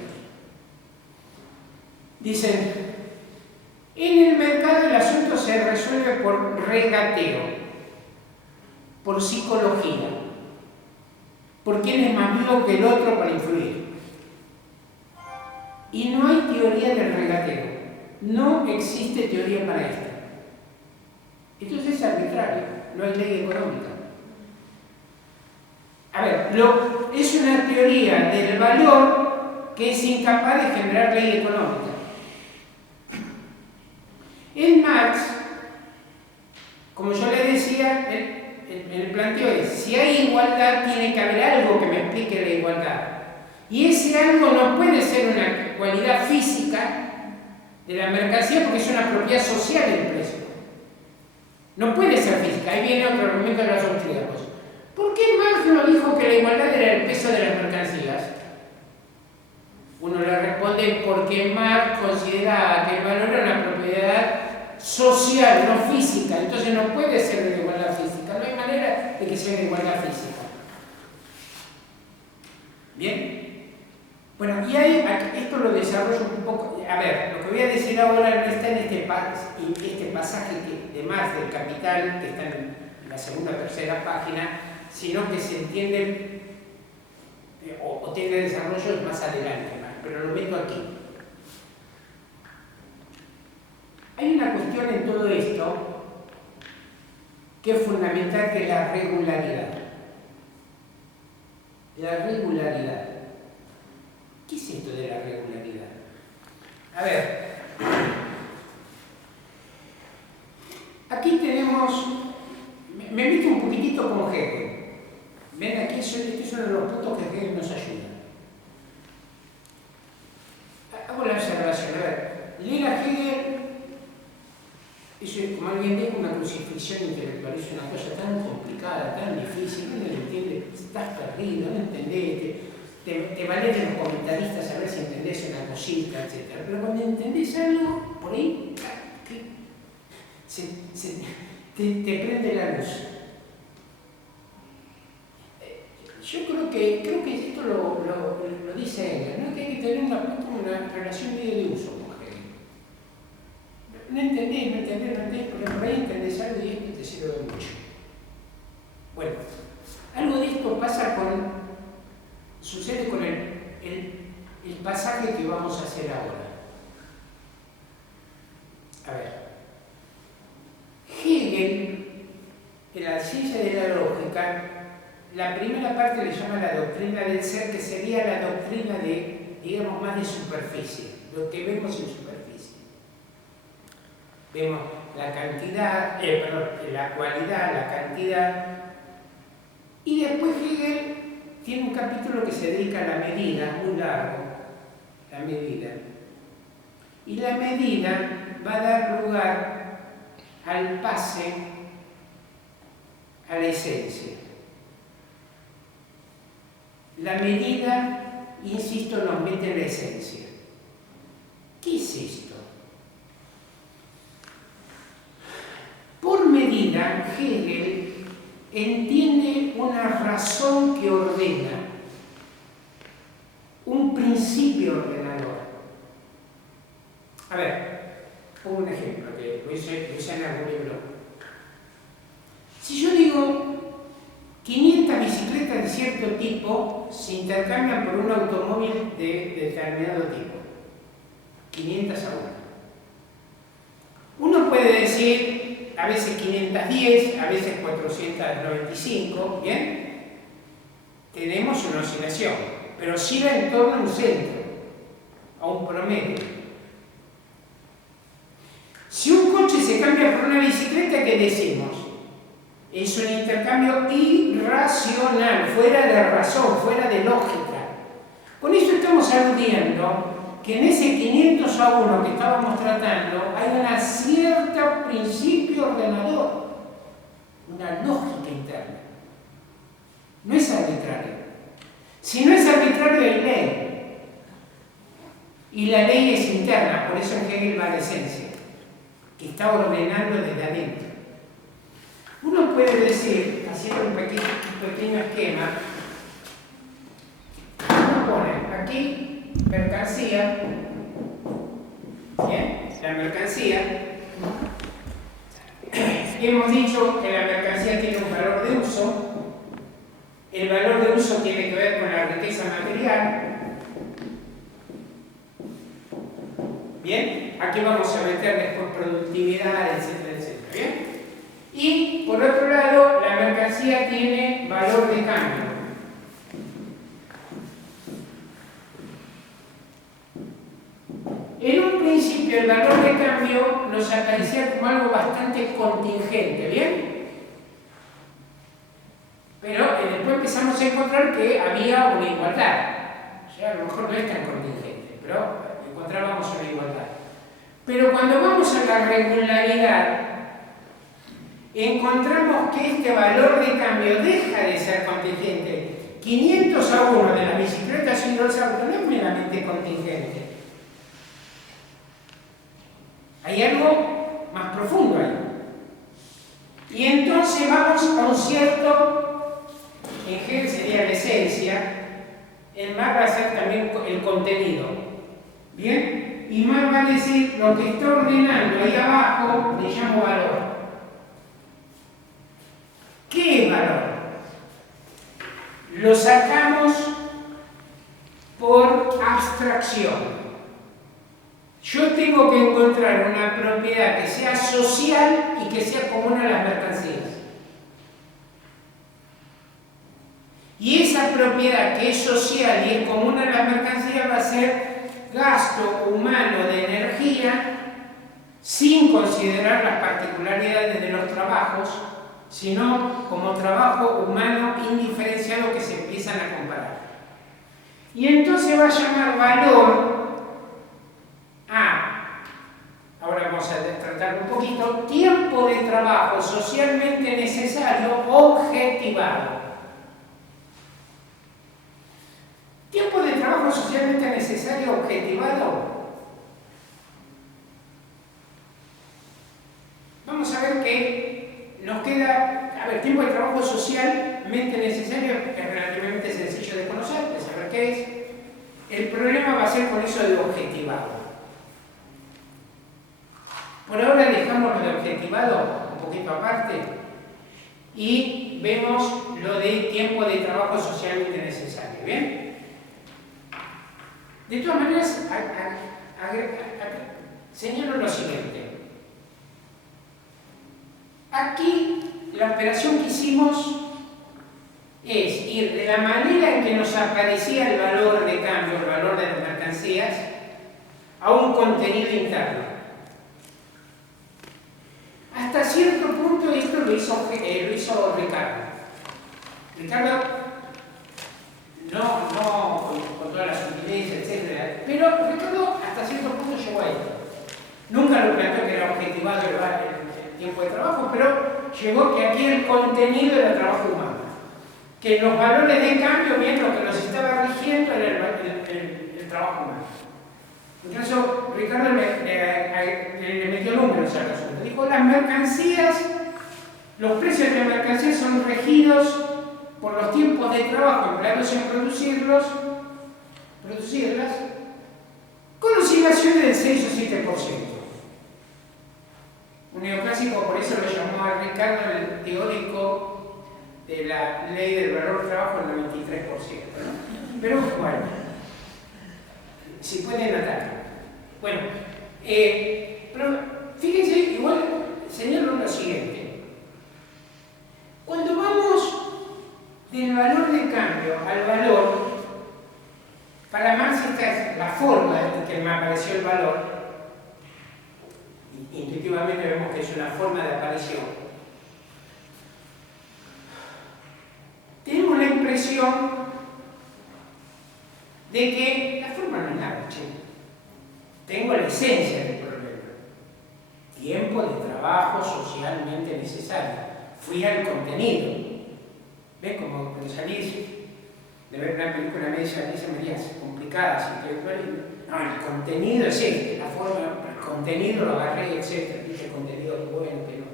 Dicen, en el mercado el asunto se resuelve por regateo, por psicología, por quién es más vivo que el otro para influir. Y no hay teoría del regateo, no existe teoría para esto. Entonces es arbitrario, no hay ley económica. A ver, es una teoría del valor que es incapaz de generar ley económica. En Marx, como yo le decía, el planteo es, si hay igualdad, tiene que haber algo que me explique la igualdad. Y ese algo no puede ser una cualidad física de la mercancía porque es una propiedad social del precio. No puede ser física. Ahí viene otro argumento de los austríacos. ¿Por qué Marx no dijo que la igualdad era el peso de las mercancías? Uno le responde porque Marx consideraba que el valor era una propiedad social, no física. Entonces no puede ser de igualdad física. No hay manera de que sea de igualdad física. ¿Bien? Bueno, y esto lo desarrollo un poco. A ver, lo que voy a decir ahora no está en este pasaje de Marx del Capital, que está en la segunda o tercera página, sino que se entiende o tiene desarrollo más adelante, pero lo meto aquí. Hay una cuestión en todo esto que es fundamental, que es la regularidad. La regularidad. ¿Qué es esto de la regularidad? A ver, aquí tenemos, me meto un poquitito con Hegel. Ven, aquí este es uno de los puntos que Hegel nos ayuda. Hago la observación, a ver, leer a Hegel es, como alguien dijo, una crucifixión intelectual, es una cosa tan complicada, tan difícil, no lo entiende, estás perdido, no entendés, te valen los comentaristas a ver si entendés una cosita, etc. Pero cuando entendés algo, por ahí te prende la luz. Yo creo que esto lo dice Engels, ¿no? Que hay que tener una relación medio de uso con Hegel. No entendés, pero por ahí entendés algo y esto te sirve mucho. Bueno, algo de esto sucede con el pasaje que vamos a hacer ahora. A ver, Hegel, en la ciencia de la lógica, la primera parte le llama la doctrina del ser, que sería la doctrina de, digamos, más de superficie, lo que vemos en superficie. Vemos la cantidad, la cualidad, la cantidad, y después Hegel tiene un capítulo que se dedica a la medida, muy largo, la medida. Y la medida va a dar lugar al pase a la esencia. La medida, insisto, nos mete en la esencia. ¿Qué es esto? Por medida, Hegel entiende una razón que ordena, un principio ordenador. A ver, pongo un ejemplo que lo hice en algún libro. Si yo digo 500 bicicletas de cierto tipo se intercambian por un automóvil de determinado tipo, 500 a 1. Uno puede decir, a a veces 510, a veces 495, ¿bien? Tenemos una oscilación, pero oscila en torno a un centro, a un promedio. Si un coche se cambia por una bicicleta, ¿qué decimos? Es un intercambio irracional, fuera de razón, fuera de lógica. Con eso estamos aludiendo que en ese 500:1 que estábamos tratando hay un cierto principio ordenador, una lógica interna. No es arbitrario. Si no es arbitrario, hay ley. Y la ley es interna, por eso en Hegel va la esencia, que está ordenando desde adentro. Uno puede decir, haciendo un pequeño esquema, uno pone aquí mercancía, ¿bien? La mercancía, hemos dicho que la mercancía tiene un valor de uso, el valor de uso tiene que ver con la riqueza material, ¿bien? Aquí vamos a meter después productividad, etcétera, etcétera, ¿bien? Y por otro lado, la mercancía tiene valor de cambio. En un principio el valor de cambio nos aparecía como algo bastante contingente, ¿bien? Pero después empezamos a encontrar que había una igualdad. O sea, a lo mejor no es tan contingente, pero encontrábamos una igualdad. Pero cuando vamos a la regularidad, encontramos que este valor de cambio deja de ser contingente. 500:1 de las bicicletas y los autos no es meramente contingente. Hay algo más profundo ahí. Y entonces vamos a un cierto, en Hegel sería la esencia, en Marx va a ser también el contenido. ¿Bien? Y Marx va a decir, lo que está ordenando ahí abajo le llamo valor. ¿Qué es valor? Lo sacamos por abstracción. Yo tengo que encontrar una propiedad que sea social y que sea común a las mercancías. Y esa propiedad que es social y es común a las mercancías va a ser gasto humano de energía sin considerar las particularidades de los trabajos, sino como trabajo humano indiferenciado que se empiezan a comparar. Y entonces va a llamar valor a, ahora vamos a tratar un poquito, tiempo de trabajo socialmente necesario objetivado. Tiempo de trabajo socialmente necesario objetivado. Vamos a ver que nos queda, a ver, tiempo de trabajo socialmente necesario es relativamente sencillo de conocer, de saber qué es. El problema va a ser con eso de objetivado. Por ahora dejamos lo de objetivado un poquito aparte y vemos lo de tiempo de trabajo socialmente necesario, ¿bien? De todas maneras, señalo lo siguiente. Aquí la operación que hicimos es ir de la manera en que nos aparecía el valor de cambio, el valor de las mercancías, a un contenido interno. Hasta cierto punto esto lo hizo Ricardo. Ricardo, no con todas las sutilezas, etc. Pero Ricardo hasta cierto punto llegó a esto. Nunca lo planteó que era objetivado el tiempo de trabajo, pero llegó que aquí el contenido era el trabajo humano. Que los valores de cambio, bien, lo que nos estaba rigiendo era el trabajo humano. Entonces Ricardo le metió números al asunto. Dijo, las mercancías, los precios de las mercancías son regidos por los tiempos de trabajo empleados en producirlas, con oscilaciones del 6 o 7%. Un neoclásico por eso lo llamó a Ricardo el teórico de la ley del valor del trabajo el 93%. ¿No? Pero bueno, si pueden notar. Bueno, pero fíjense, igual señalo lo siguiente. intuitivamente vemos que es una forma de aparición. Tenemos la impresión de que la forma no es nada, che. Tengo la esencia del problema. Tiempo de trabajo socialmente necesario. Fui al contenido. ¿Ves? Como cuando salís de ver una película media complicadas, intelectuales. No, el contenido es este, la forma, el contenido lo agarré, etc. Dice el contenido es bueno, que no.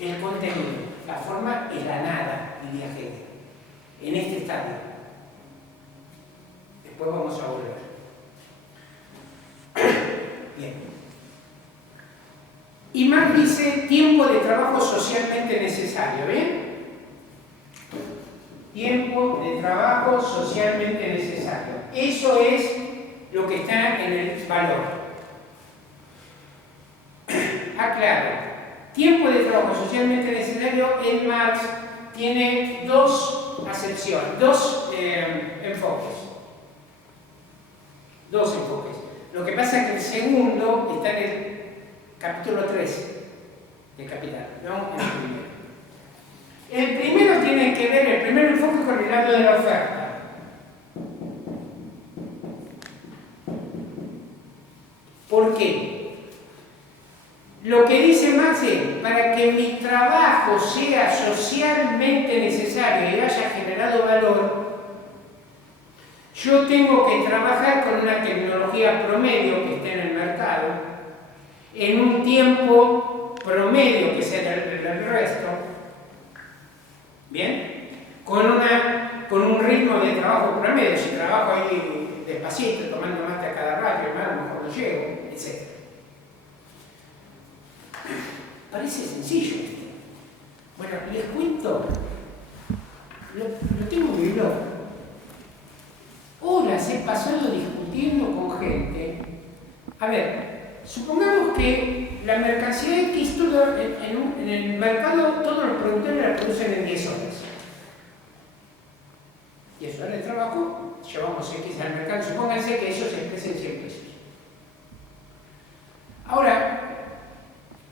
El contenido, la forma es la nada, diría Hegel, en este estadio. Después vamos a volver. Bien. Y Marx dice tiempo de trabajo socialmente necesario, ¿ven? Tiempo de trabajo socialmente necesario. Eso es lo que está en el valor. Aclaro, tiempo de trabajo socialmente necesario en Marx tiene dos acepciones, dos enfoques. Dos enfoques. Lo que pasa es que el segundo está en el capítulo 3 de Capital, no en el primero. El primero tiene que ver, el primer enfoque con el lado de la oferta. ¿Por qué? Lo que dice Marx es, para que mi trabajo sea socialmente necesario y haya generado valor, yo tengo que trabajar con una tecnología promedio que esté en el mercado, en un tiempo promedio que sea el resto, ¿bien? Con un ritmo de trabajo promedio. Si trabajo ahí despacito, tomando mate a cada rato, a lo mejor no llego, etc. Parece sencillo esto. Bueno, les cuento, lo tengo muy loco. Horas he pasado discutiendo con gente. A ver, supongamos que la mercancía X, en el mercado todos los productores la producen en 10 horas. 10 horas de trabajo, llevamos X al mercado, supónganse que eso se expresa en 100 pesos. Ahora,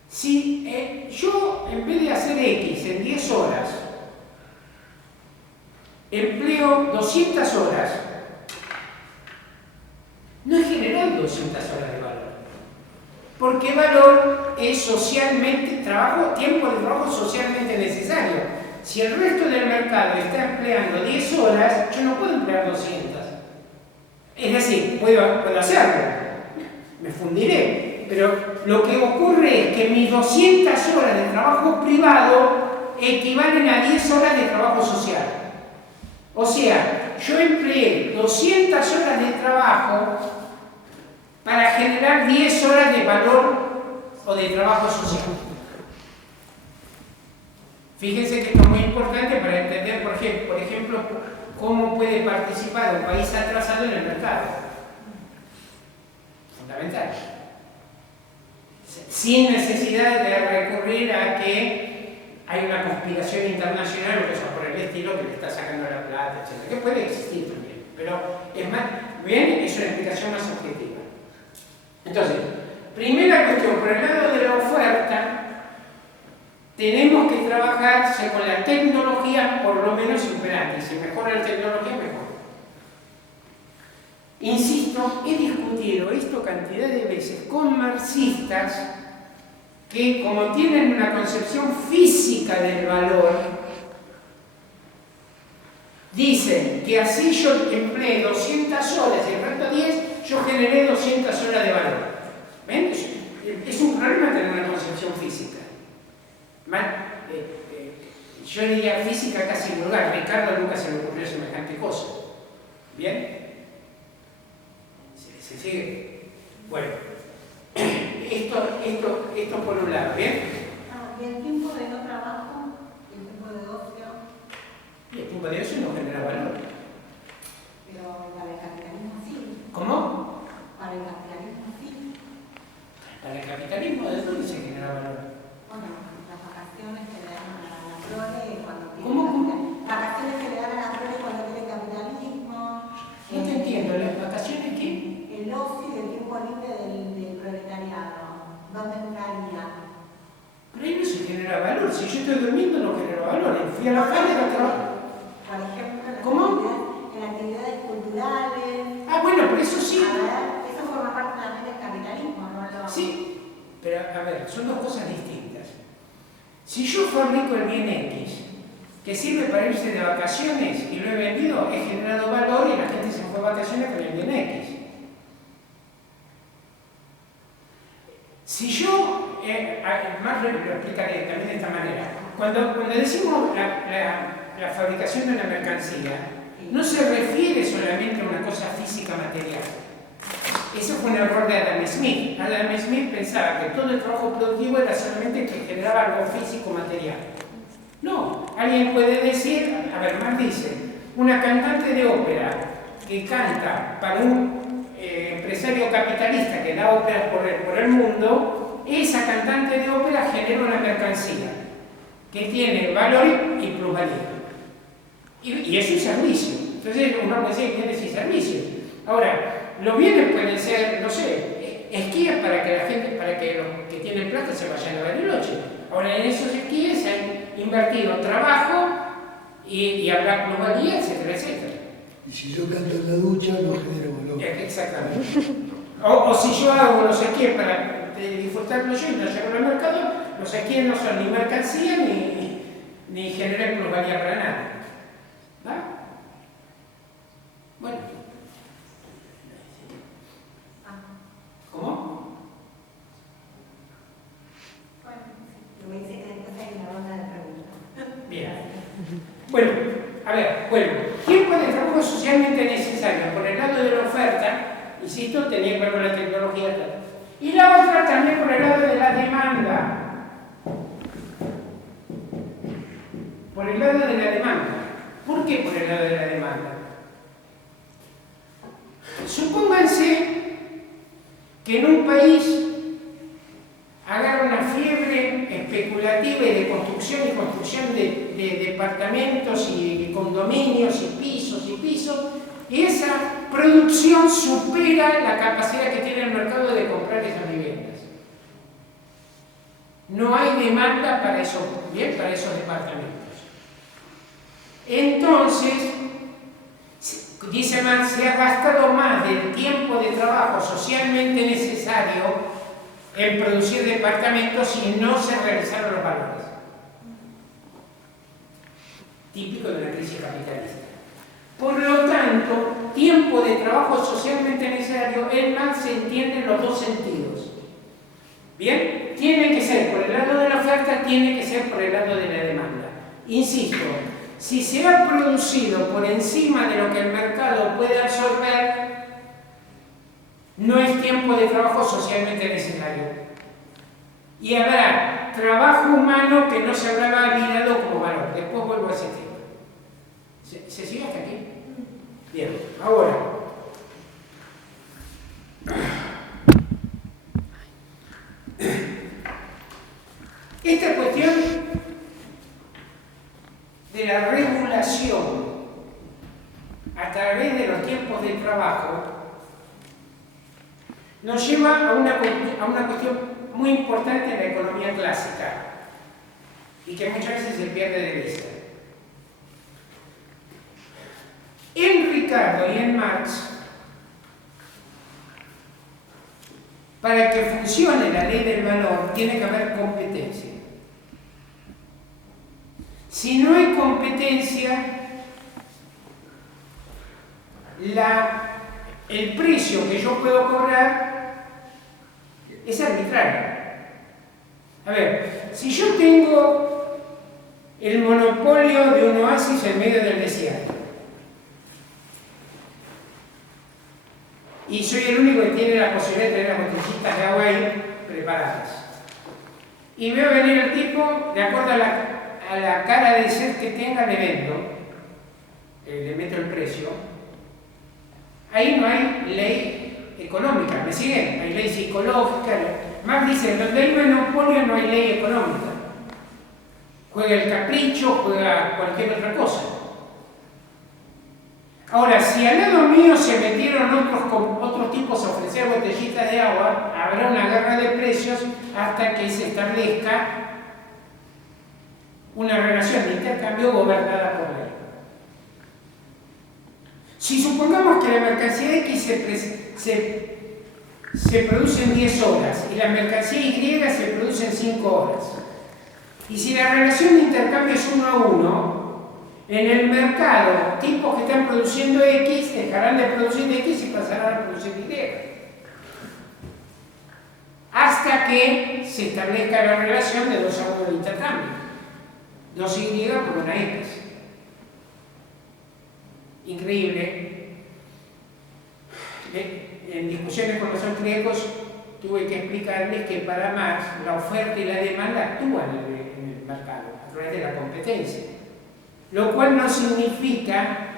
si yo en vez de hacer X en 10 horas, empleo 200 horas, no he generado 200 horas de valor. Porque valor es socialmente, tiempo de trabajo socialmente necesario. Si el resto del mercado está empleando 10 horas, yo no puedo emplear 200. Es decir, puedo hacerlo, me fundiré. Pero lo que ocurre es que mis 200 horas de trabajo privado equivalen a 10 horas de trabajo social. O sea, yo empleé 200 horas de trabajo para generar 10 horas de valor o de trabajo social. Fíjense que esto es muy importante para entender, por ejemplo, cómo puede participar un país atrasado en el mercado. Fundamental. Sin necesidad de recurrir a que hay una conspiración internacional o cosas por el estilo que le está sacando la plata, etc. Que puede existir también, pero es más, bien, es una explicación más objetiva. Entonces, primera cuestión, por el lado de la oferta, tenemos que trabajar con la tecnología por lo menos imperante. Si mejora la tecnología, mejor. Insisto, he discutido esto cantidad de veces con marxistas que, como tienen una concepción física del valor, dicen que así yo empleé 200 horas y el resto 10, yo generé 200 horas de valor. ¿Ven? Es un problema tener una concepción física. Yo diría física casi vulgar. Ricardo nunca se le ocurrió semejante cosa. ¿Bien? ¿Se sigue? Bueno, esto por un lado, ¿bien? ¿Y el tiempo de no trabajo? ¿El tiempo de ocio? Y el tiempo de ocio no genera valor. Pero para el capitalismo sí. ¿Cómo? Para el capitalismo sí. Para el capitalismo, ¿de dónde se genera valor? Bueno, las vacaciones que le dan a la Flore cuando tiene ¿Cómo? vacaciones que le dan a la Flore cuando tiene capitalismo. No te entiendo, ¿las vacaciones qué? El ocio y el tiempo libre del proletariado. Donde valor. Si yo estoy durmiendo no genero valor. Fui a la calle a trabajar. Por ejemplo, ¿Cómo? en actividades culturales. Ah, bueno, pero eso sí. A ver, eso forma parte también del capitalismo, ¿no? Sí, pero a ver, son dos cosas distintas. Si yo fabrico el bien X, que sirve para irse de vacaciones y lo he vendido, he generado valor y la gente se fue de vacaciones con el bien X. Si yo, más lo explicaré también de esta manera, cuando decimos la fabricación de una mercancía, no se refiere solamente a una cosa física material. Eso fue un error de Adam Smith. Adam Smith pensaba que todo el trabajo productivo era solamente que generaba algo físico material. No, alguien puede decir, a ver, Marx dice, una cantante de ópera que canta para un empresario capitalista que da óperas por el mundo, esa cantante de ópera genera una mercancía que tiene valor y plusvalía. Y es un servicio. Entonces uno puede decir bienes y servicios. Ahora, los bienes pueden ser, no sé, esquíes para que la gente, para que los que tienen plata se vayan a Bariloche. Ahora, en esos esquíes se han invertido trabajo y habrá plusvalía, etcétera, etcétera. Y si yo canto en la ducha, no genero valor. Exactamente. O si yo hago los esquíes para disfrutarlo yo y no llevo al mercado, los esquíes no son ni mercancía ni generan plusvalía para nada. ¿Va? Bueno. ¿Cómo? Bueno, me dice que después hay una ronda de preguntas. Bien. Bueno, a ver, tiempo de trabajo socialmente necesario. Por el lado de la oferta, insisto, tenía que ver con la tecnología. Y la otra también por el lado de la demanda. Por el lado de la demanda. ¿Por qué por el lado de la demanda? Supónganse que en un país agarra una fiebre especulativa y de construcción de departamentos y condominios y pisos, y esa producción supera la capacidad que tiene el mercado de comprar esas viviendas. No hay demanda para esos departamentos. Entonces, dice Marx, se ha gastado más del tiempo de trabajo socialmente necesario en producir departamentos y no se realizaron los valores. Típico de la crisis capitalista. Por lo tanto, tiempo de trabajo socialmente necesario, en Marx se entiende en los dos sentidos. ¿Bien? Tiene que ser por el lado de la oferta, tiene que ser por el lado de la demanda. Insisto, si se ha producido por encima de lo que el mercado puede absorber, no es tiempo de trabajo socialmente necesario. Y habrá trabajo humano que no se habrá validado como valor. Después vuelvo a ese tema. ¿Se sigue hasta aquí? Bien, ahora. Esta cuestión de la regulación a través de los tiempos de trabajo nos lleva a una cuestión muy importante en la economía clásica y que muchas veces se pierde de vista. En Ricardo y en Marx, para que funcione la ley del valor, tiene que haber competencia. Si no hay competencia, el precio que yo puedo cobrar es arbitrario. A ver, si yo tengo el monopolio de un oasis en medio del desierto y soy el único que tiene la posibilidad de tener las botellitas de agua ahí preparadas, y veo venir el tipo, de acuerdo a la cara de sed que tenga, le vendo, le meto el precio. Ahí no hay ley económica, ¿me siguen? Hay ley psicológica. Marx dice, donde hay monopolio no hay ley económica. Juega el capricho, juega cualquier otra cosa. Ahora, si al lado mío se metieron otros tipos a ofrecer botellitas de agua, habrá una guerra de precios hasta que se establezca una relación de intercambio gobernada por ley. Si supongamos que la mercancía X se produce en 10 horas y la mercancía Y se produce en 5 horas, y si la relación de intercambio es 1 a 1, en el mercado, tipos que están produciendo X dejarán de producir X y pasarán a producir Y. Hasta que se establezca la relación de 2 a 1 de intercambio. 2Y por una X. Increíble. En discusiones con los austríacos tuve que explicarles que para Marx la oferta y la demanda actúan en el mercado a través de la competencia, lo cual no significa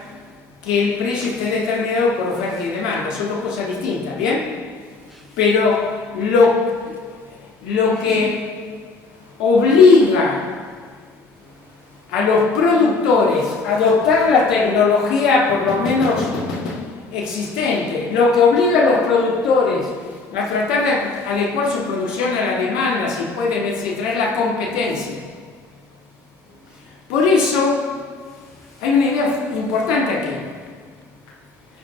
que el precio esté determinado por oferta y demanda, son dos cosas distintas, ¿bien? Pero lo que obliga a los productores a adoptar la tecnología por lo menos existente, lo que obliga a los productores a tratar de adecuar su producción a la demanda, si pueden, etcétera, es la competencia. Por eso hay una idea importante aquí.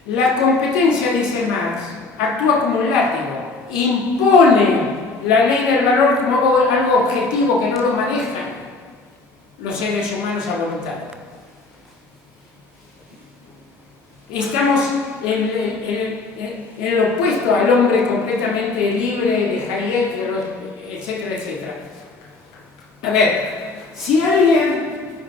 La competencia, dice Marx, actúa como un látigo, impone la ley del valor como algo objetivo que no lo manejan los seres humanos a voluntad. Estamos en el opuesto al hombre completamente libre de Hayek, etcétera, etcétera. A ver, si alguien,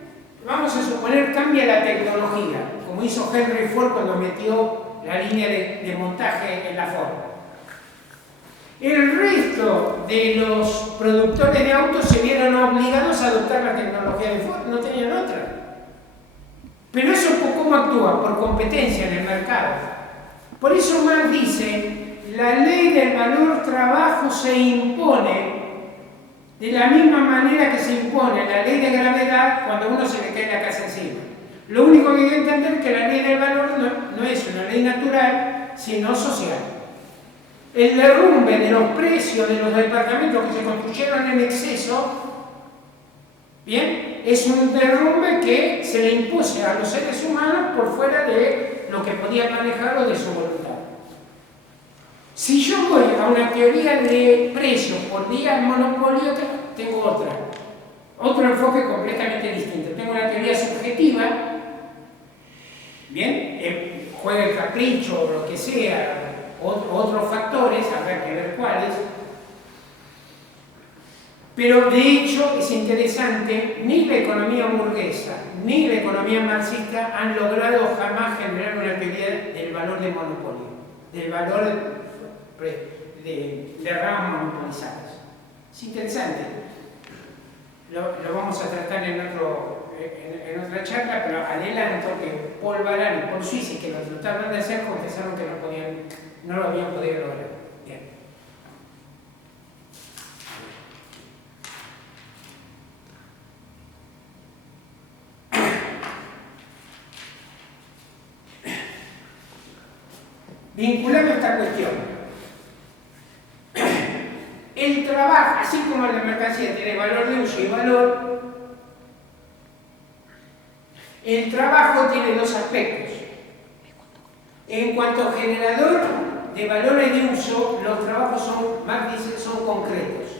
vamos a suponer, cambia la tecnología, como hizo Henry Ford cuando metió la línea de montaje en la Ford, el resto de los productores de autos se vieron obligados a adoptar la tecnología de Ford, no tenían otra. Pero eso, ¿cómo actúa? Por competencia en el mercado. Por eso Marx dice, la ley del valor trabajo se impone de la misma manera que se impone la ley de gravedad cuando a uno se le cae la casa encima. Lo único que hay que entender es que la ley del valor no es una ley natural, sino social. El derrumbe de los precios de los departamentos que se construyeron en exceso, ¿bien?, es un derrumbe que se le impuso a los seres humanos por fuera de lo que podían manejar o de su voluntad. Si yo voy a una teoría de precios por día en monopolio, tengo otro enfoque completamente distinto. Tengo una teoría subjetiva, ¿bien?, juega el capricho o lo que sea, otros factores, habrá que ver cuáles. Pero de hecho es interesante, ni la economía burguesa ni la economía marxista han logrado jamás generar una teoría del valor de monopolio, del valor de ramas monopolizadas. Es interesante. Lo vamos a tratar en otra charla, pero adelanto que Paul Baran y Paul Suisse, que lo trataron de hacer, confesaron que no lo habían podido lograr. Bien. Vinculando esta cuestión, el trabajo, así como la mercancía tiene valor de uso y valor, el trabajo tiene dos aspectos. En cuanto a generador de valores de uso, los trabajos son concretos.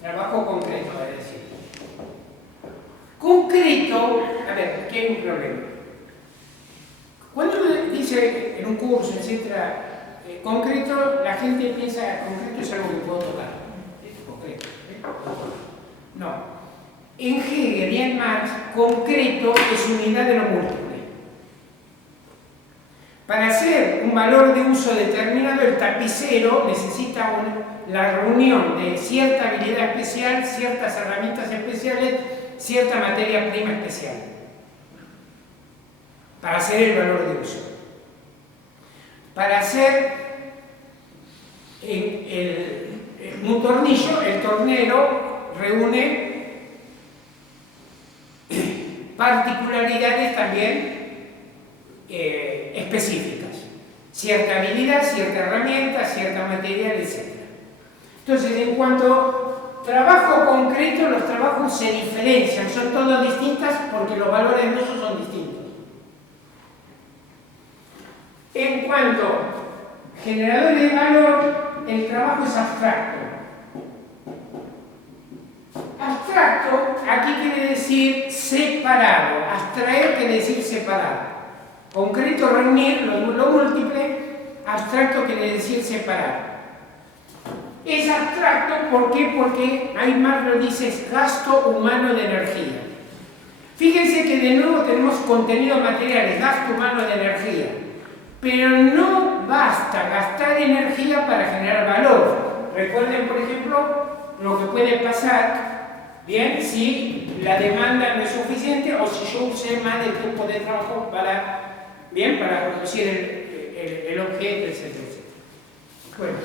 Trabajo concreto, es decir. Concreto, a ver, aquí hay un problema. Cuando uno dice en un curso, etcétera, concreto, la gente piensa concreto es algo que puedo tocar. Es concreto. No. En Hegel y en Marx, concreto es unidad de lo múltiple. Para hacer un valor de uso determinado, el tapicero necesita la reunión de cierta habilidad especial, ciertas herramientas especiales, cierta materia prima especial, para hacer el valor de uso. Para hacer un tornillo, el tornero reúne particularidades también específicas, cierta habilidad, cierta herramienta, cierta material, etc. Entonces, en cuanto a trabajo concreto, los trabajos se diferencian, son todos distintos porque los valores de uso son distintos. En cuanto a generadores de valor, el trabajo es abstracto. Abstracto, aquí quiere decir separado. Abstraer quiere decir separado. Concreto, reunir, lo múltiple. Abstracto quiere decir separar. Es abstracto, ¿por qué? Porque ahí Marx lo dice, es gasto humano de energía. Fíjense que de nuevo tenemos contenidos materiales, gasto humano de energía. Pero no basta gastar energía para generar valor. Recuerden, por ejemplo, lo que puede pasar, bien, si la demanda no es suficiente o si yo usé más del tiempo de trabajo para producir el objeto, etc. Bueno,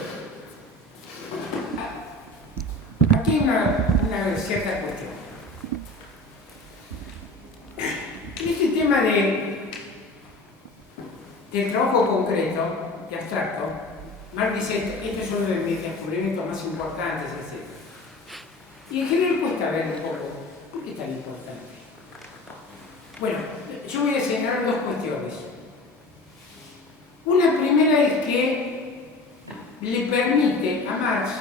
aquí hay una cierta cuestión. Este tema del trabajo concreto y abstracto, Marx dice, este es uno de mis descubrimientos más importantes, etc. Y en general cuesta ver un poco, ¿por qué es tan importante? Bueno, yo voy a señalar dos cuestiones. Una primera es que le permite a Marx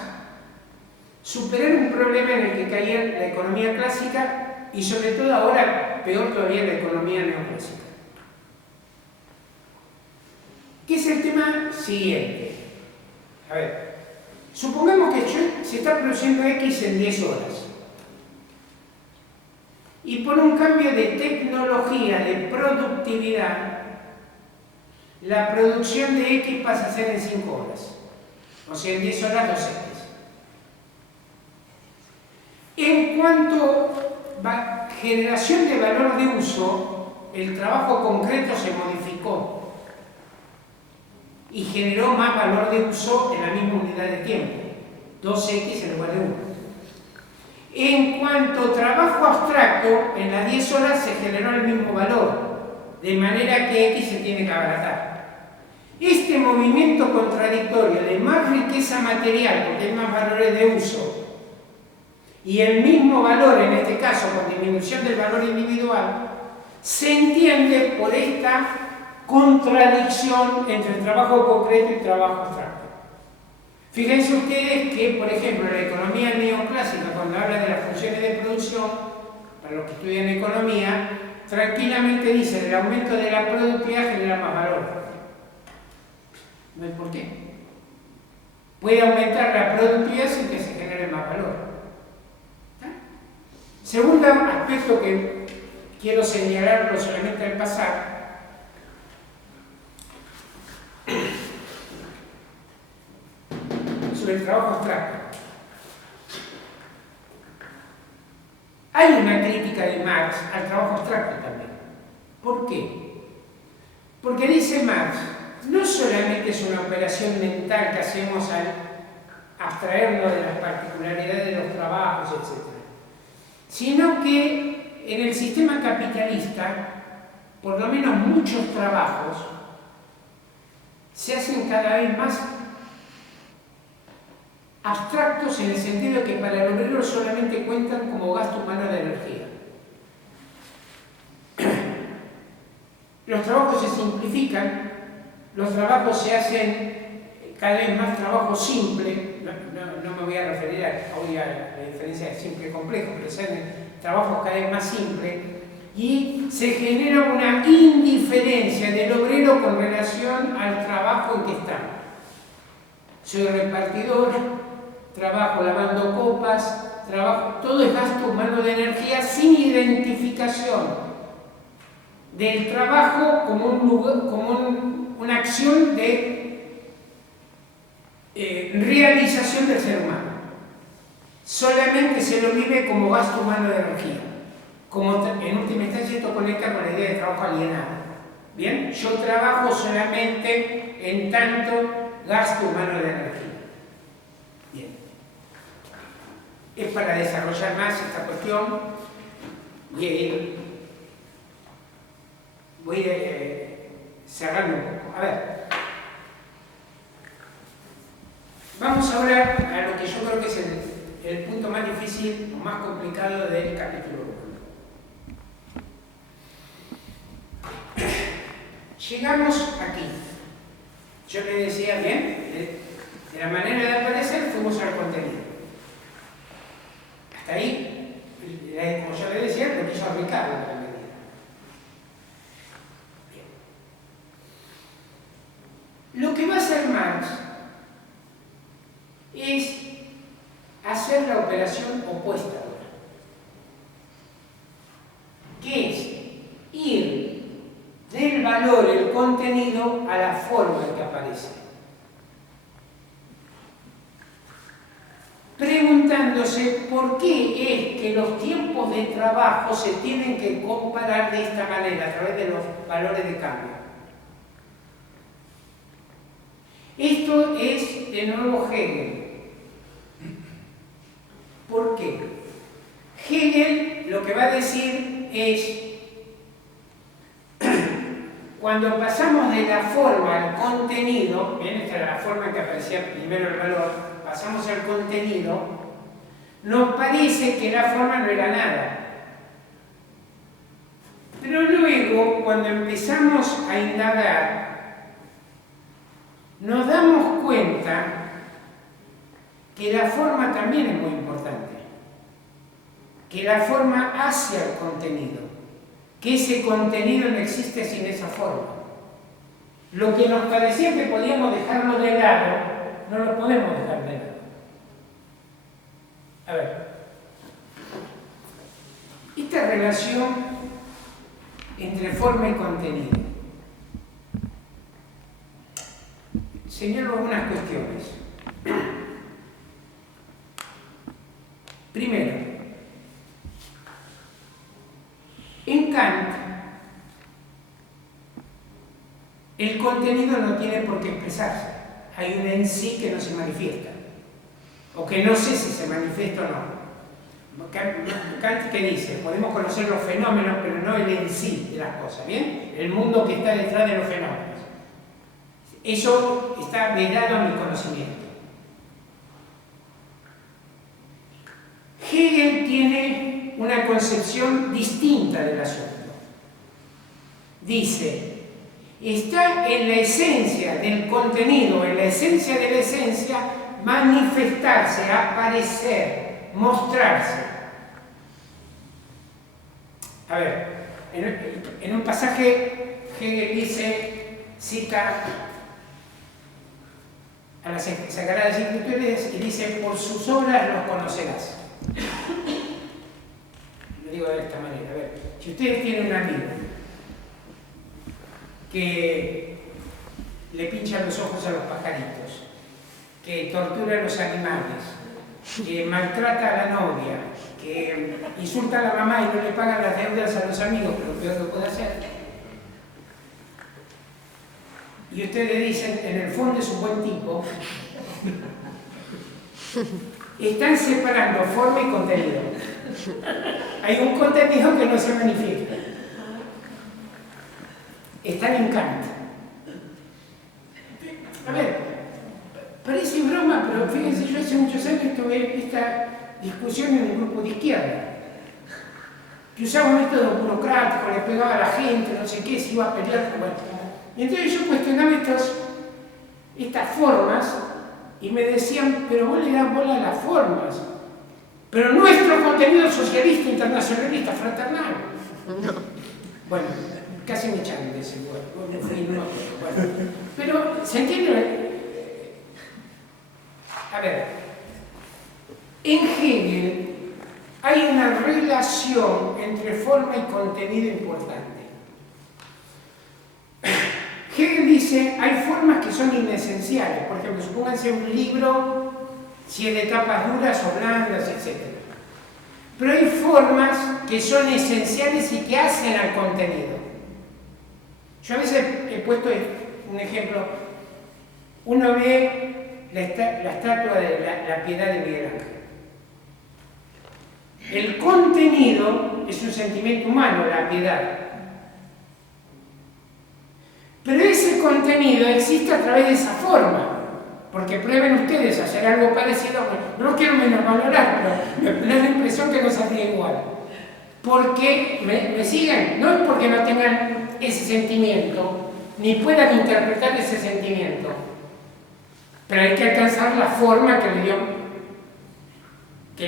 superar un problema en el que caía la economía clásica y sobre todo ahora, peor todavía, la economía neoclásica. ¿Qué es el tema siguiente? A ver, supongamos que se está produciendo X en 10 horas. Y por un cambio de tecnología, de productividad, la producción de X pasa a ser en 5 horas. O sea, en 10 horas 2X. En cuanto a generación de valor de uso, el trabajo concreto se modificó y generó más valor de uso en la misma unidad de tiempo, 2X en lugar de 1. En cuanto a trabajo abstracto, en las 10 horas se generó el mismo valor, de manera que X se tiene que abaratar. Este movimiento contradictorio de más riqueza material, porque hay más valores de uso, y el mismo valor, en este caso con disminución del valor individual, se entiende por esta contradicción entre el trabajo concreto y trabajo abstracto. Fíjense ustedes que, por ejemplo, la economía neoclásica, cuando habla de las funciones de producción, para los que estudian economía, tranquilamente dice que el aumento de la productividad genera más valor. ¿No es por qué? Puede aumentar la productividad sin que se genere más valor. Segundo aspecto que quiero señalarlo solamente al pasar, sobre el trabajo abstracto. Hay una crítica de Marx al trabajo abstracto también. ¿Por qué? Porque dice Marx, no solamente es una operación mental que hacemos al abstraernos de las particularidades de los trabajos, etc., sino que en el sistema capitalista, por lo menos muchos trabajos se hacen cada vez más abstractos en el sentido de que para el obrero solamente cuentan como gasto humano de energía. Los trabajos se simplifican, los trabajos se hacen cada vez más trabajo simple. No me voy a referir hoy a la diferencia de simple y complejo, pero se hacen trabajos cada vez más simples y se genera una indiferencia del obrero con relación al trabajo en que está. Soy repartidor, trabajo lavando copas, todo es gasto humano de energía sin identificación del trabajo como un lugar, como una acción de realización del ser humano. Solamente se lo vive como gasto humano de energía, como en última instancia esto conecta con la idea de trabajo alienado. Bien, yo trabajo solamente en tanto gasto humano de energía. Bien, es para desarrollar más esta cuestión y voy cerrando un poco. A ver, Vamos ahora a lo que yo creo que es el punto más difícil o más complicado del capítulo 1. Llegamos aquí. Yo le decía bien, de la manera de aparecer fuimos al contenido. Hasta ahí, como yo le decía, lo quiso Ricardo en la medida. Bien. Lo que va a hacer Marx es hacer la operación opuesta ahora, que es ir del valor, el contenido, a la forma en que aparece. Preguntándose por qué es que los tiempos de trabajo se tienen que comparar de esta manera, a través de los valores de cambio. Esto es de nuevo Hegel. ¿Por qué? Hegel lo que va a decir es, cuando pasamos de la forma al contenido, bien, esta era la forma en que aparecía primero el valor, pasamos al contenido, nos parece que la forma no era nada. Pero luego, cuando empezamos a indagar, nos damos cuenta que la forma también es muy importante, que la forma hace al contenido, que ese contenido no existe sin esa forma. Lo que nos parecía que podíamos dejarlo de lado, no lo podemos dejar de lado. A ver, esta relación entre forma y contenido. Señalo algunas cuestiones. Primero, en Kant, el contenido no tiene por qué expresarse. Hay un en sí que no se manifiesta, o que no sé si se manifiesta o no. Kant, ¿qué dice? Podemos conocer los fenómenos, pero no el en sí de las cosas, ¿bien? El mundo que está detrás de los fenómenos. Eso está vedado a mi conocimiento. Hegel tiene una concepción distinta del asunto. Dice, está en la esencia del contenido, en la esencia de la esencia, manifestarse, aparecer, mostrarse. A ver, en un pasaje Hegel dice, cita a las Sagradas Escrituras y dice, por sus obras los conocerás. Lo digo de esta manera, a ver, si ustedes tienen un amigo que le pincha los ojos a los pajaritos, que tortura a los animales, que maltrata a la novia, que insulta a la mamá y no le paga las deudas a los amigos, pero lo peor que puede hacer, y ustedes le dicen, en el fondo es un buen tipo, están separando forma y contenido. Hay un contenido que no se manifiesta. Están en Kant. A ver, parece broma, pero fíjense, yo hace muchos años tuve esta discusión en un grupo de izquierda, que usaba un método burocrático, le pegaba a la gente, no sé qué, se iba a pelear. Bueno, y entonces yo cuestionaba estas formas y me decían, pero vos le das bola a las formas. Pero nuestro contenido socialista, internacionalista, fraternal. No. Bueno, casi me echaron de ese lugar. Bueno, pero, ¿se entiende? A ver, en Hegel hay una relación entre forma y contenido importante. Hegel dice, hay formas que son inesenciales. Por ejemplo, supónganse un libro, si es de tapas duras o blandas, etc. Pero hay formas que son esenciales y que hacen al contenido. Yo a veces he puesto un ejemplo. Uno ve la estatua de la Piedad de Miguel Ángel. El contenido es un sentimiento humano, la piedad. Pero ese contenido existe a través de esa forma. porque prueben ustedes a hacer algo parecido. No quiero menos valorar, pero me da la impresión que no saldría igual. Porque me siguen, no es porque no tengan ese sentimiento, ni puedan interpretar ese sentimiento, pero hay que alcanzar la forma que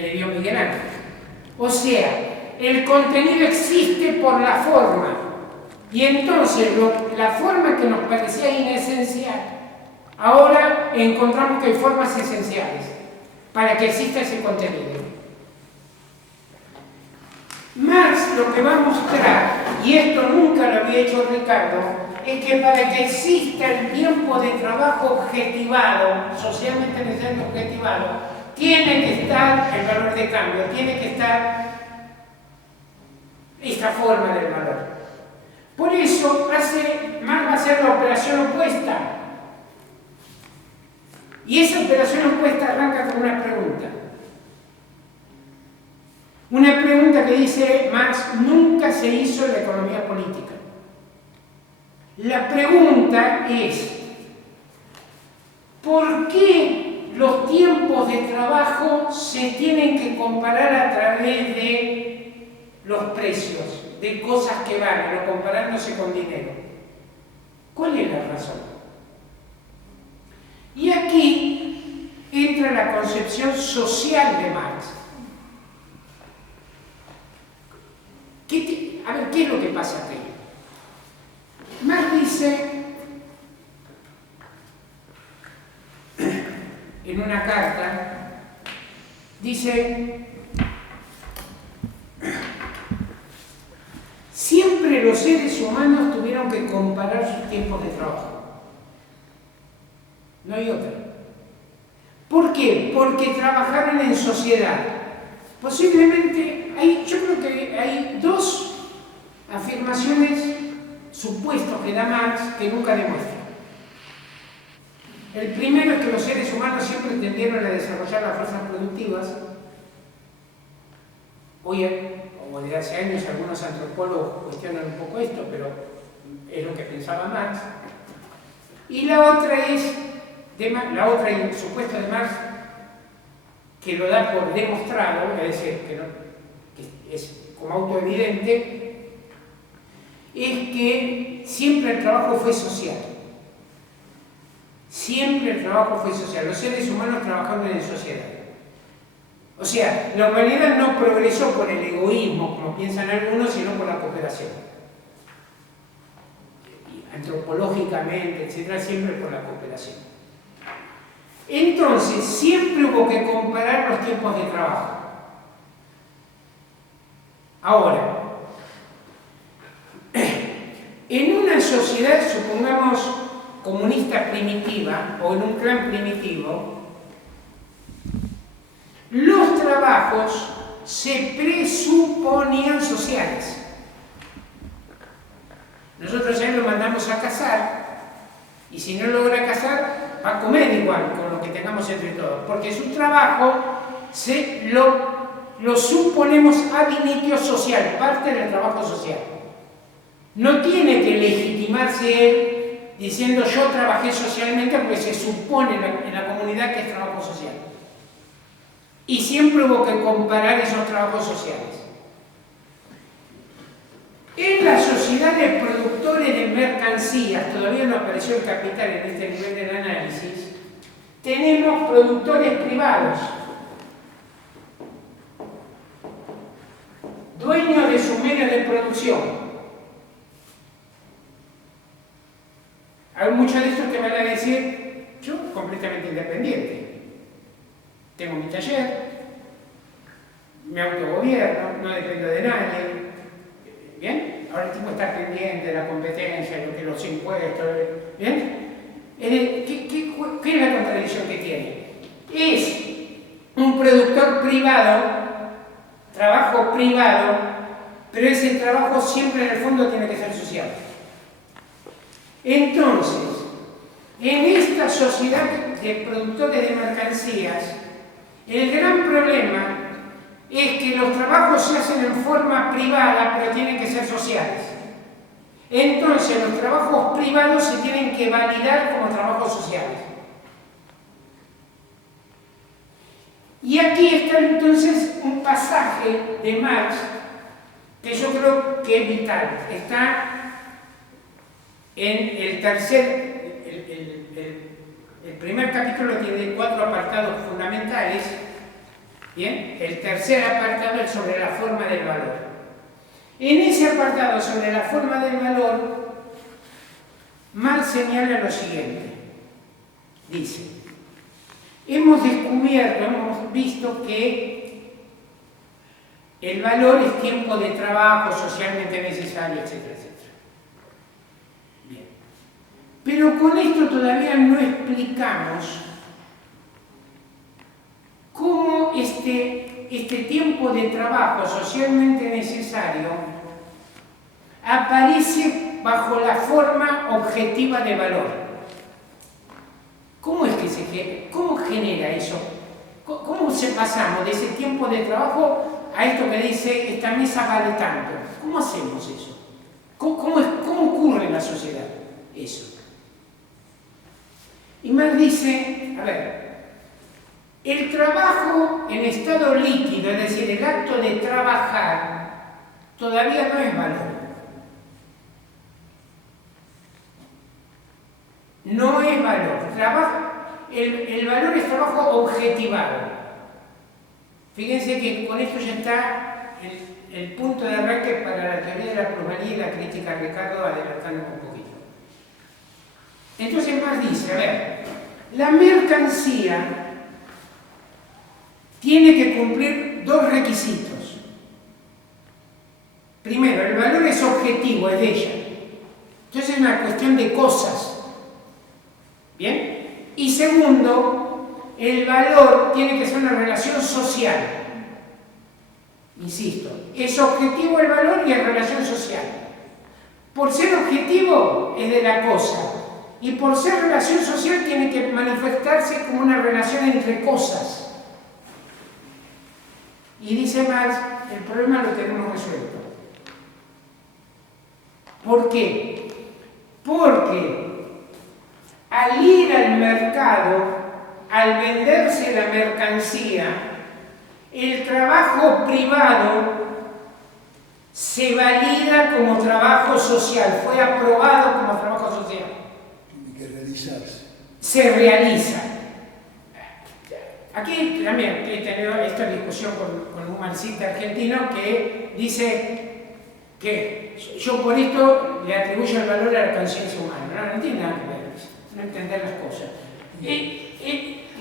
le dio Miguel Ángel. O sea, el contenido existe por la forma, y entonces la forma que nos parecía inesencial, ahora encontramos que hay formas esenciales para que exista ese contenido. Marx lo que va a mostrar, y esto nunca lo había hecho Ricardo, es que para que exista el tiempo de trabajo objetivado, socialmente necesario objetivado, tiene que estar el valor de cambio, tiene que estar esta forma del valor. Por eso Marx va a hacer la operación opuesta. Y esa operación opuesta arranca con una pregunta. Una pregunta que dice Marx: nunca se hizo la economía política. La pregunta es: ¿por qué los tiempos de trabajo se tienen que comparar a través de los precios, de cosas que valen, o comparándose con dinero? ¿Cuál es la razón? Y aquí entra la concepción social de Marx. A ver, ¿qué es lo que pasa aquí? Marx dice en una carta, dice: siempre los seres humanos tuvieron que comparar sus tiempos de trabajo. No hay otra. ¿Por qué? Porque trabajaron en sociedad. Posiblemente, yo creo que hay dos afirmaciones, supuestos que da Marx, que nunca demuestra. El primero es que los seres humanos siempre tendieron a desarrollar las fuerzas productivas. Hoy, o desde hace años, algunos antropólogos cuestionan un poco esto, pero es lo que pensaba Marx. Y la otra es, el supuesto de Marx, que lo da por demostrado, es decir, que es como autoevidente, es que siempre el trabajo fue social. Siempre el trabajo fue social. Los seres humanos trabajaban en sociedad. O sea, la humanidad no progresó por el egoísmo, como piensan algunos, sino por la cooperación. Antropológicamente, etcétera, siempre por la cooperación. Entonces, siempre hubo que comparar los tiempos de trabajo. Ahora, en una sociedad, supongamos, comunista primitiva, o en un clan primitivo, los trabajos se presuponían sociales. Nosotros a él lo mandamos a cazar, y si no logra cazar, va a comer igual con lo que tengamos entre todos, porque su trabajo lo suponemos ab initio social, parte del trabajo social. No tiene que legitimarse él diciendo yo trabajé socialmente, porque se supone en la comunidad que es trabajo social. Y siempre hubo que comparar esos trabajos sociales. En las sociedades productores de mercancías, todavía no apareció el capital en este nivel del análisis, tenemos productores privados, dueños de sus medios de producción. Hay muchos de estos que van a decir: yo completamente independiente, tengo mi taller, me autogobierno, no dependo de nadie. ¿Bien? Ahora el tipo está pendiente de la competencia, de los impuestos. ¿Bien? ¿Qué es la contradicción que tiene? Es un productor privado, trabajo privado, pero ese trabajo siempre en el fondo tiene que ser social. Entonces, en esta sociedad de productores de mercancías, el gran problema es que los trabajos se hacen en forma privada, pero tienen que ser sociales. Entonces, los trabajos privados se tienen que validar como trabajos sociales. Y aquí está entonces un pasaje de Marx que yo creo que es vital. Está en el tercer, el primer capítulo tiene 4 apartados fundamentales. Bien, el tercer apartado es sobre la forma del valor. En ese apartado sobre la forma del valor, Marx señala lo siguiente. Dice: hemos descubierto, hemos visto que el valor es tiempo de trabajo socialmente necesario, etcétera, etcétera. Bien. Pero con esto todavía no explicamos cómo este tiempo de trabajo socialmente necesario aparece bajo la forma objetiva de valor. ¿Cómo es que cómo genera eso? ¿Cómo pasamos de ese tiempo de trabajo a esto que dice esta mesa vale tanto? ¿Cómo hacemos eso? ¿Cómo ocurre en la sociedad eso? Y Marx dice, a ver, el trabajo en estado líquido, es decir, el acto de trabajar, todavía no es valor. No es valor. El valor es trabajo objetivado. Fíjense que con esto ya está el punto de arranque para la teoría de la plusvalía y la crítica a Ricardo, adelantando un poquito. Entonces Marx dice, a ver, la mercancía tiene que cumplir 2 requisitos. Primero, el valor es objetivo, es de ella. Entonces es una cuestión de cosas. ¿Bien? Y segundo, el valor tiene que ser una relación social. Insisto, es objetivo el valor y es relación social. Por ser objetivo es de la cosa y por ser relación social tiene que manifestarse como una relación entre cosas. Y dice Marx, el problema lo tenemos resuelto. ¿Por qué? Porque al ir al mercado, al venderse la mercancía, el trabajo privado se valida como trabajo social, fue aprobado como trabajo social. Tiene que realizarse. Se realiza. Aquí también he tenido esta discusión con un marxista argentino que dice que yo por esto le atribuyo el valor a la conciencia humana. No tiene nada que ver, no entender las cosas.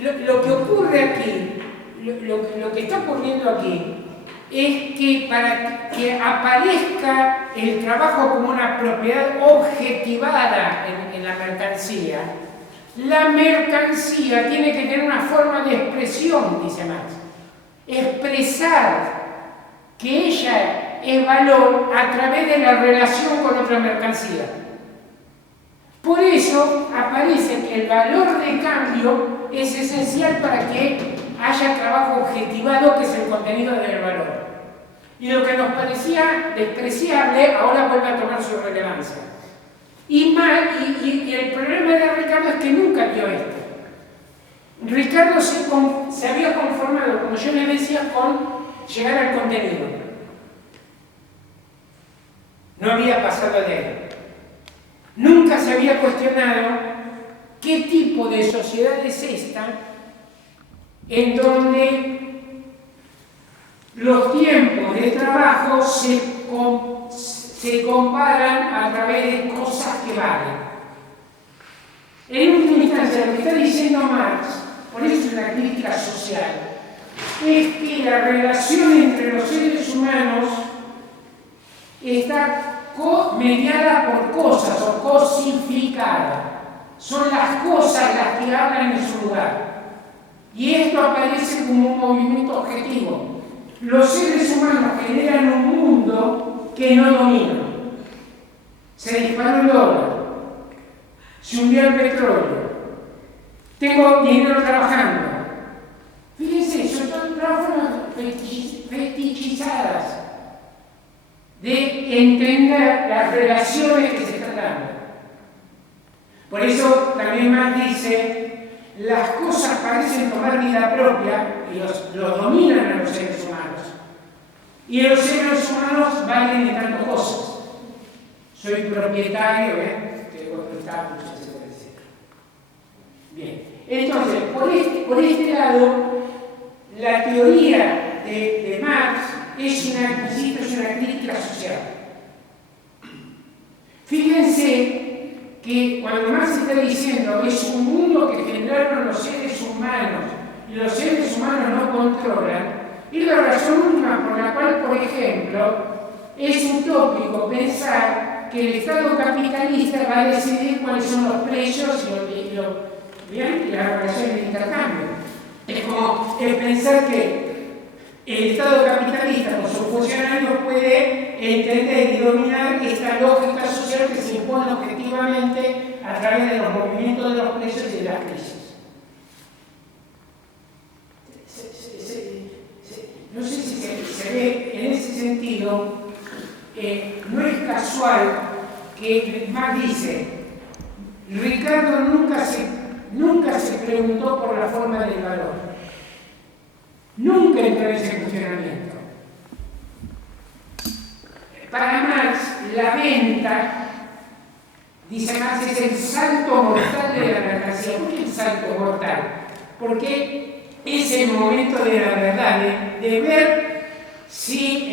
Lo que ocurre aquí, lo que está ocurriendo aquí, es que para que aparezca el trabajo como una propiedad objetivada en la mercancía, la mercancía tiene que tener una forma de expresión, dice Marx. Expresar que ella es valor a través de la relación con otra mercancía. Por eso aparece que el valor de cambio es esencial para que haya trabajo objetivado, que es el contenido del valor. Y lo que nos parecía despreciable ahora vuelve a tomar su relevancia. Y el problema de Ricardo es que nunca vio esto. Ricardo se había conformado, como yo le decía, con llegar al contenido. No había pasado de ahí. Nunca se había cuestionado qué tipo de sociedad es esta en donde los tiempos de trabajo se comparan a través de cosas que valen. En última instancia, lo que está diciendo Marx, por eso es una crítica social, es que la relación entre los seres humanos está mediada por cosas o cosificada. Son las cosas las que hablan en su lugar. Y esto aparece como un movimiento objetivo. Los seres humanos generan un mundo que no dominan. Se disparó el dólar, se hundió el petróleo, tengo dinero trabajando. Fíjense, son todas formas fetichizadas de entender las relaciones que se están dando. Por eso también Marx dice, las cosas parecen tomar vida vida propia y los dominan a los seres humanos. Y los seres humanos valen de tantas cosas. Soy propietario, tengo estatus, etcétera, etcétera. Bien, entonces, por este lado, la teoría de Marx es una crítica social. Fíjense que cuando Marx está diciendo es un mundo que generaron los seres humanos y los seres humanos no controlan, es la razón última por la cual, por ejemplo, es utópico pensar que el Estado capitalista va a decidir cuáles son los precios y las relaciones de intercambio. Es como pensar que el Estado capitalista con sus funcionarios puede entender y dominar esta lógica social que se impone objetivamente a través de los movimientos de los precios y de las crisis. No sé si se ve en ese sentido, no es casual que Marx dice, Ricardo nunca se preguntó por la forma del valor, nunca entró en ese funcionamiento. Para Marx, la venta, dice Marx, es el salto mortal de la mercancía. ¿Por qué el salto mortal? Porque es el momento de la verdad, de ver si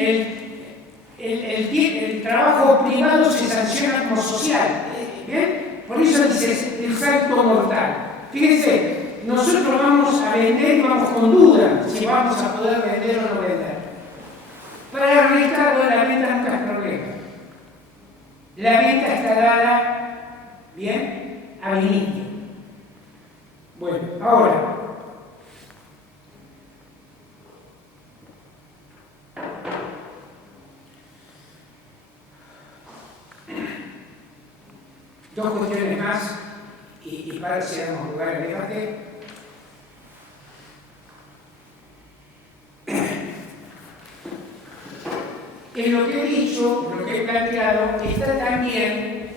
el trabajo privado se sanciona como social. ¿Bien? Por eso dice el salto mortal. Fíjense, nosotros vamos a vender y vamos con duda si vamos a poder vender o no vender. Para Ricardo la venta nunca es problema. La venta está dada, bien, a vinito. Bueno, ahora, dos cuestiones más y para que damos lugar al debate. En lo que he dicho, lo que he planteado, está también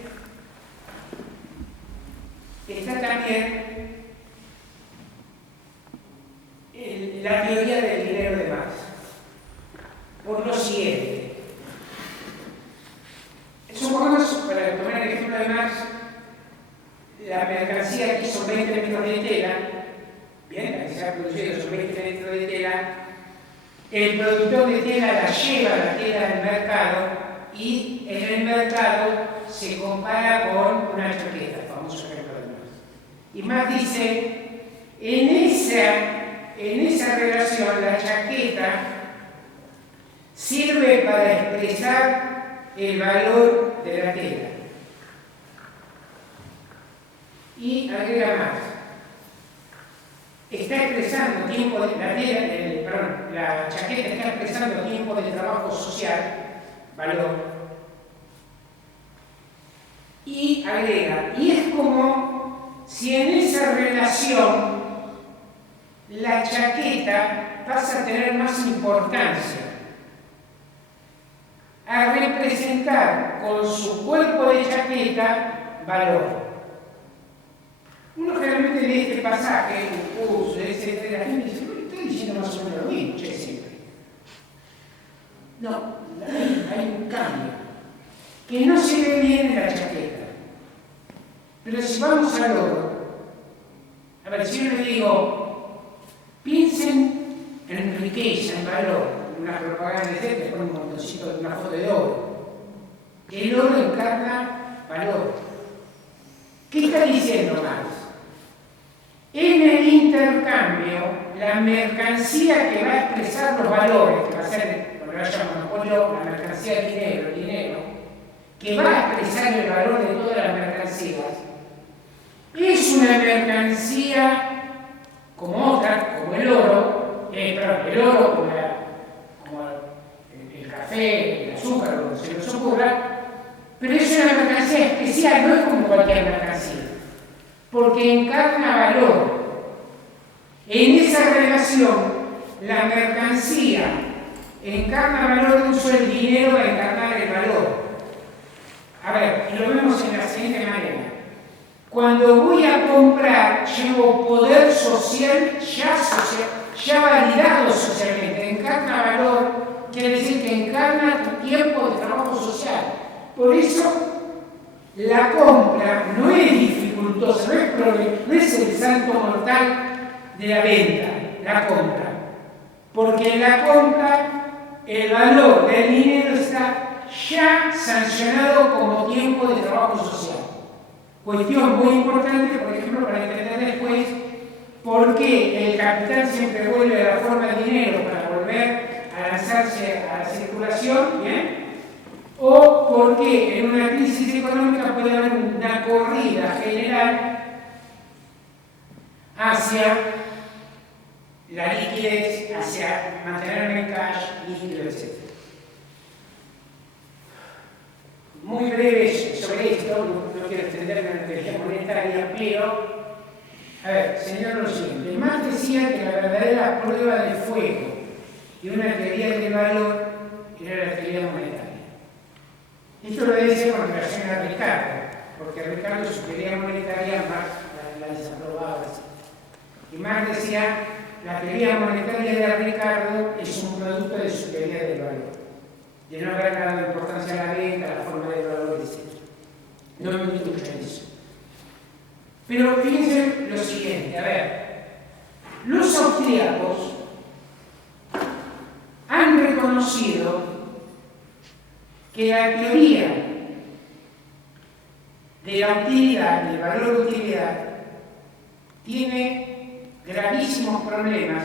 la teoría del dinero de Marx. Por lo siguiente. Supongamos, para tomar el ejemplo de Marx, la mercancía aquí son 20 metros de tela, bien, la que se ha producido son 20 metros de tela, el productor de tela la lleva la tela al mercado y en el mercado se compara con una chaqueta, el famoso ejemplo de Marx. Y Marx dice, en esa relación la chaqueta sirve para expresar el valor de la tela. Y agrega más. Está expresando tiempo de la chaqueta está expresando tiempo de trabajo social, valor. Y agrega, y es como si en esa relación la chaqueta pasa a tener más importancia, a representar con su cuerpo de chaqueta valor. Uno generalmente lee este pasaje, el curso, etc. La gente dice, estoy diciendo más o menos lo mismo, siempre. No, hay un cambio que no se ve bien en la chaqueta. Pero si vamos al oro, a ver, si yo le digo, piensen en riqueza, en valor, una propaganda de le pone un montoncito de una foto de oro. El oro encarna valor. ¿Qué está diciendo Marx? En el intercambio, la mercancía que va a expresar los valores, que va a ser, lo que vaya monopolio, la mercancía del dinero, el dinero, que va a expresar el valor de todas las mercancías, es una mercancía como otra, como el oro, el oro como el café, el azúcar, lo que se nos ocurra, pero es una mercancía especial, no es como cualquier mercancía, porque encarna valor. En esa relación, la mercancía encarna valor de uso del dinero a encarnar el valor. A ver, y lo vemos en la siguiente manera. Cuando voy a comprar, llevo poder social, ya social socialmente, encarna valor, quiere decir que encarna tu tiempo de trabajo social. Por eso, la compra no es dificultosa, no es el salto mortal de la venta, la compra. Porque en la compra, el valor del dinero está ya sancionado como tiempo de trabajo social. Cuestión muy importante, por ejemplo, para entender después por qué el capital siempre vuelve a la forma de dinero para volver a lanzarse a la circulación, ¿bien? O por qué en una crisis económica puede haber una corrida general hacia la liquidez, hacia mantenerme en cash, líquido, etc. Muy breve sobre esto, no quiero extenderme en la teoría monetaria, pero, a ver, señor, lo siguiente. Marx decía que la verdadera prueba de fuego de una teoría del valor era la teoría monetaria. Esto lo decía con relación a Ricardo, porque Ricardo su teoría monetaria Marx la desaprobaba. Y Marx decía, la teoría monetaria de Ricardo es un producto de su teoría del valor, de no haber dado importancia a la venta, a la forma de valor, etc. No me meto en eso. Pero fíjense lo siguiente, a ver, los austríacos han reconocido que la teoría de la utilidad, del valor de utilidad, tiene gravísimos problemas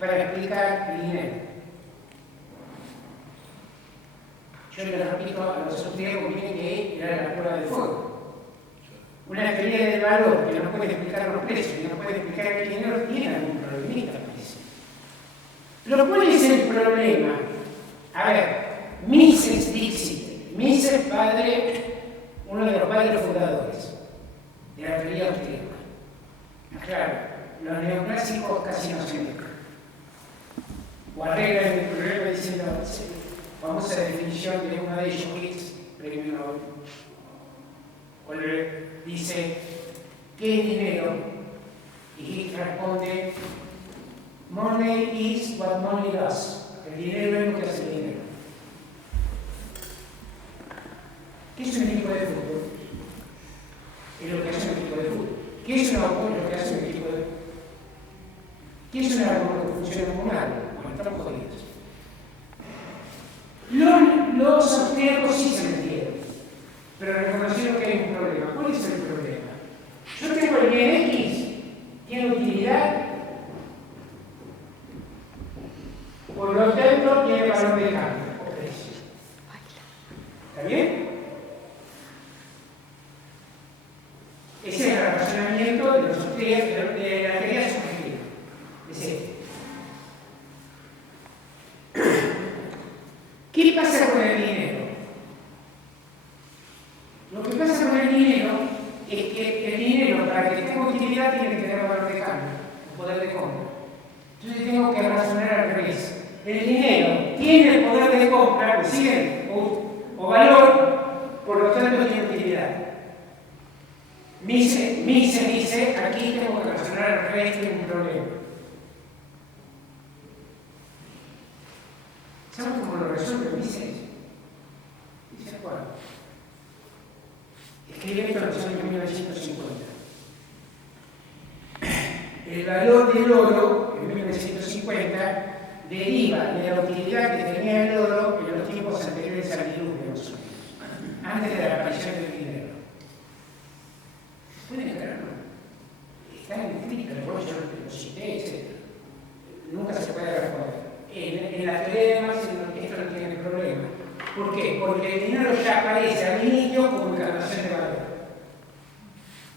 para explicar el dinero. Yo le repito a los austríacos que era la prueba de fuego. Una teoría del valor que no puede explicar los precios, que no puede explicar el dinero, tiene algún problemita, parece. Pero ¿cuál es el problema? A ver, Mises Dixit. Mises, padre, uno de los padres fundadores de la teoría austríaca. Claro, los neoclásicos casi no se meten. O arreglan el problema diciendo, famosa definición de uno de ellos, Hicks, premio Nobel. O le dice, ¿qué es dinero? Y Hicks responde, money is what money does. El dinero es lo que hace el dinero. ¿Qué es un equipo de fútbol? Es lo que hace un equipo de fútbol. ¿Qué es un autor? Lo que hace un equipo de fútbol. ¿Qué es un árbol que funciona como un árbol? Bueno, estamos jodidos. Los austríacos sí se metieron, pero reconocieron que hay un problema. ¿Cuál es el problema? Yo tengo el bien X, tiene utilidad, por lo tanto tiene valor de cambio o precio. ¿Está bien? Ese es el razonamiento de los austríacos, de la teoría subjetiva. Es este. ¿Qué pasa con el dinero? Lo que pasa con el dinero es que el dinero, para que tenga utilidad, tiene que tener valor de cambio, poder de compra. Entonces tengo que razonar al revés. El dinero tiene el poder de compra, ¿siguen? O valor, por lo tanto tiene utilidad. Mises dice, aquí tengo que razonar al revés, tiene un problema. ¿Saben cómo lo resuelve Mises? Dice, bueno, escribe esto en los años 1950. El valor del oro, en 1950, deriva de la utilidad que tenía el oro en los tiempos anteriores al diluvio, antes de la aparición del dinero. ¿Pueden creerlo? Está escrito, yo lo cité, etc. Nunca se puede responder. En la teoría de Marx esto no tiene problema. ¿Por qué? Porque el dinero ya aparece al inicio como encarnación de valor.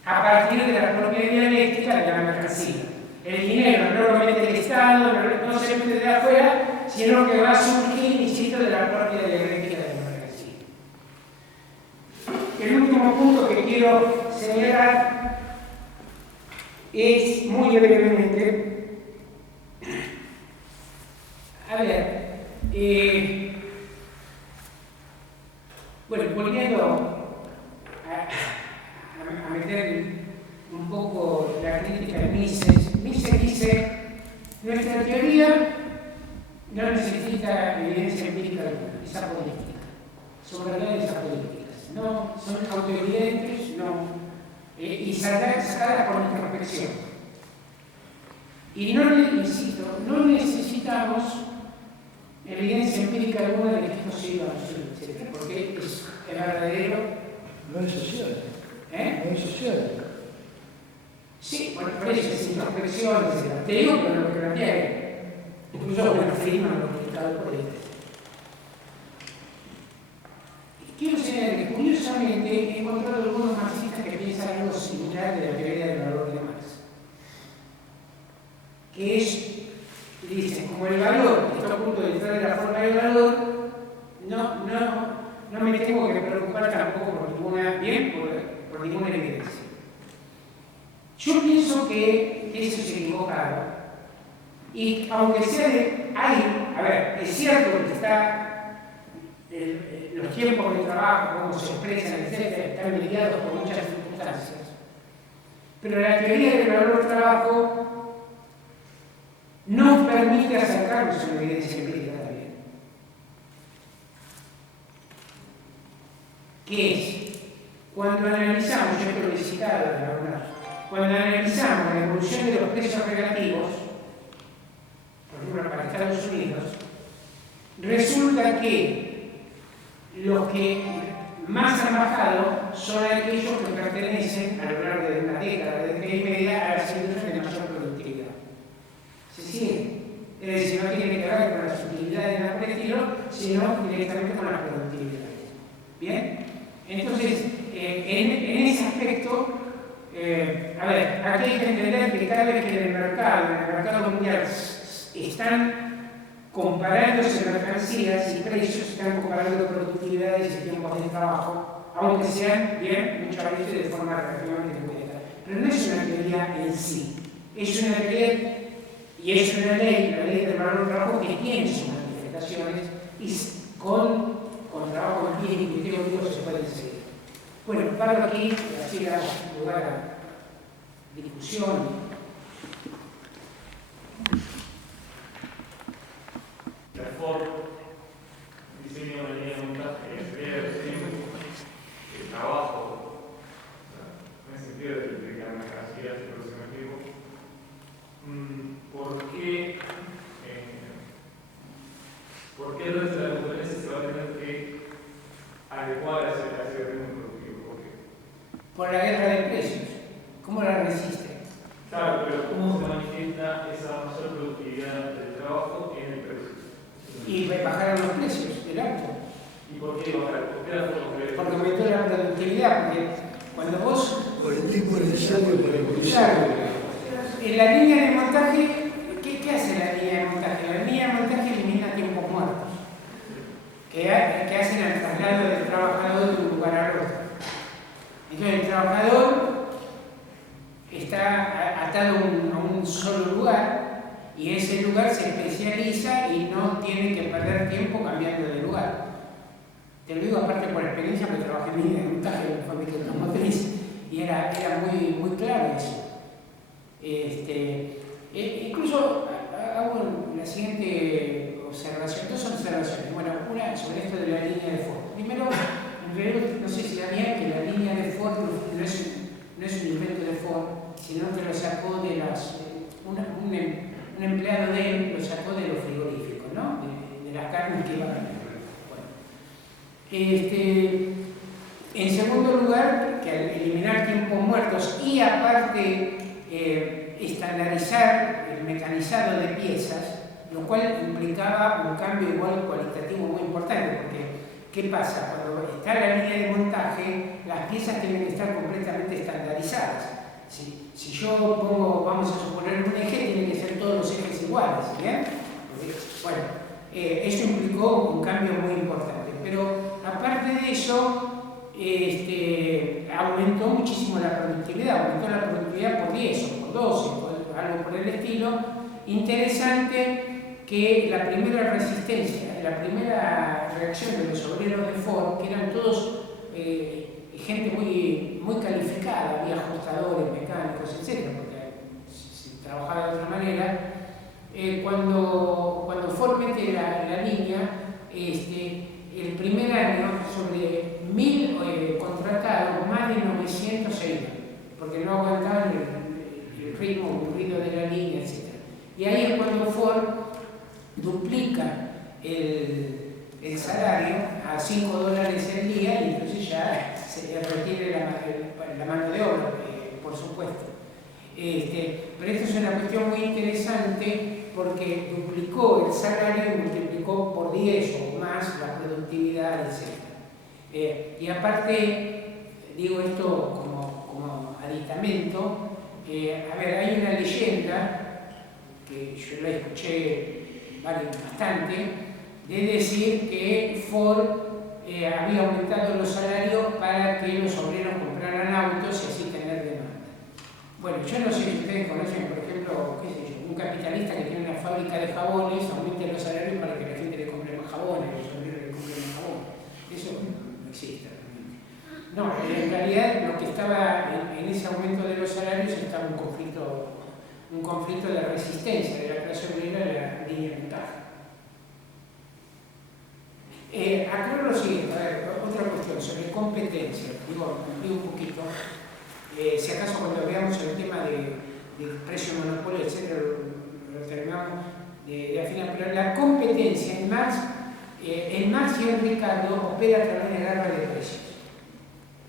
A partir de la propia dialéctica de la mercancía. El dinero no lo mete el Estado, no se mete de afuera, sino que va a surgir, insisto, de la propia dialéctica de la mercancía. El último punto que quiero señalar es, muy brevemente, a ver, bueno, volviendo a meter un poco la crítica de Mises. Mises dice Nuestra teoría no necesita evidencia empírica alguna, es apolítica. Son verdades apolíticas. No son autoevidentes, no, y sacadas por introspección. Y no, insisto, no necesitamos evidencia empírica alguna de que esto se iba a hacer, etc. Porque es verdadero. No es social. ¿Eh? No es social. Sí, por eso es introspección, etc. Te digo que lo que planteé. Incluso, bueno, Friedman lo explicado por él. Quiero señalar que, curiosamente, he encontrado algunos marxistas que piensan algo similar de la teoría del valor de Marx. Que es, dicen, como el valor está a punto de entrar en la forma del valor, no me tengo que preocupar tampoco por ninguna, por ninguna evidencia. Yo pienso que eso es equivocado. Y aunque sea es cierto que los tiempos de trabajo, cómo se expresan, etc., están mediados por muchas circunstancias. Pero la teoría del valor del trabajo nos permite acercarnos a una evidencia empírica también. Que es, cuando analizamos, yo esto lo he citado en algunas, cuando analizamos la evolución de los precios relativos, por ejemplo, para Estados Unidos, resulta que los que más han bajado son aquellos que pertenecen a lo largo de una década, y media, a las industrias de mayor productividad. ¿Se sigue? Es decir, no tiene que ver con las utilidades de la estilo, sino directamente con las productividades. ¿Bien? Entonces, en ese aspecto, aquí hay que entender que cada vez que en el mercado mundial están comparándose mercancías y precios, están comparando productividades y tiempos de trabajo, aunque sean, muchas veces de forma relativamente inmediata. Pero no es una teoría en sí, es una teoría y es una ley, la ley del valor del trabajo, que tiene sus manifestaciones y con trabajo empírico y teórico se pueden seguir. Bueno, paro aquí, así da lugar a discusión. La Ford, diseño de una línea de montaje, el trabajo, en el sentido de que la mercancía se produce en equipo. ¿Por qué el resto de la competencia se va a tener que adecuar a ese ritmo productivo? ¿Por qué? Por la guerra de precios. ¿Cómo la resiste? Claro, pero ¿cómo se manifiesta esa mayor productividad del trabajo en el precio? Y bajaron los precios del auto. ¿Y por qué bajaron? ¿Por qué la forma? Porque aumentó la productividad, porque cuando vos... Por el tiempo necesario para Claro, en la línea de montaje, ¿qué hace la línea de montaje? La línea de montaje elimina tiempos muertos, que hacen el traslado del trabajador de un lugar al otro. Entonces el trabajador está atado a un solo lugar y ese lugar se especializa y no tiene que perder tiempo cambiando de lugar. Te lo digo aparte por experiencia, porque trabajé en línea de montaje en fábrica automotriz y era muy claro eso. Incluso hago la siguiente observación, dos observaciones. Bueno, una sobre esto de la línea de Ford. Primero, no sé si sabían que la línea de Ford no es un invento de Ford, sino que lo sacó de un empleado de él lo sacó de los frigoríficos, ¿no? De las carnes que iban a vender. Bueno. En segundo lugar, que al eliminar tiempos muertos y aparte estandarizar el mecanizado de piezas, lo cual implicaba un cambio igual cualitativo muy importante, porque ¿qué pasa? Cuando está la línea de montaje, las piezas tienen que estar completamente estandarizadas. Si yo pongo, vamos a suponer un eje, tienen que ser todos los ejes iguales, ¿bien? Bueno, eso implicó un cambio muy importante, pero aparte de eso, aumentó muchísimo la productividad, aumentó la productividad por 10 o por 12, algo por el estilo. Interesante que la primera resistencia, la primera reacción de los obreros de Ford, que eran todos gente muy calificada, había ajustadores, mecánicos, etc., porque se trabajaba de otra manera, Cuando Ford mete la línea, el primer año sobre 1000 contratados, más de 900 se iban, porque no aguantaban el ritmo aburrido de la línea, etc. Y ahí es cuando Ford duplica el salario a $5 el día y entonces ya se retire la mano de obra, por supuesto. Pero esto es una cuestión muy interesante porque duplicó el salario y multiplicó por 10 o más la productividad, etc. Y aparte, digo esto como aditamento, a ver, hay una leyenda que yo la escuché bastante, de decir que Ford había aumentado los salarios para que los obreros compraran autos y así tener demanda. Bueno, yo no sé si ustedes conocen, por ejemplo, qué sé yo, un capitalista que tiene una fábrica de jabones, aumente los salarios para que la gente le compre más jabones, los obreros le compren más jabones. Eso no existe realmente. No, en realidad lo que estaba en ese aumento de los salarios estaba un conflicto de resistencia de la clase obrera a la línea de ventaja. Aclaro lo siguiente, a ver, otra cuestión sobre competencia, digo un poquito, si acaso cuando veamos el tema de precio monopolio, etc., lo terminamos de afinar, pero la competencia en Marx y en Ricardo opera a través de guerra de precios.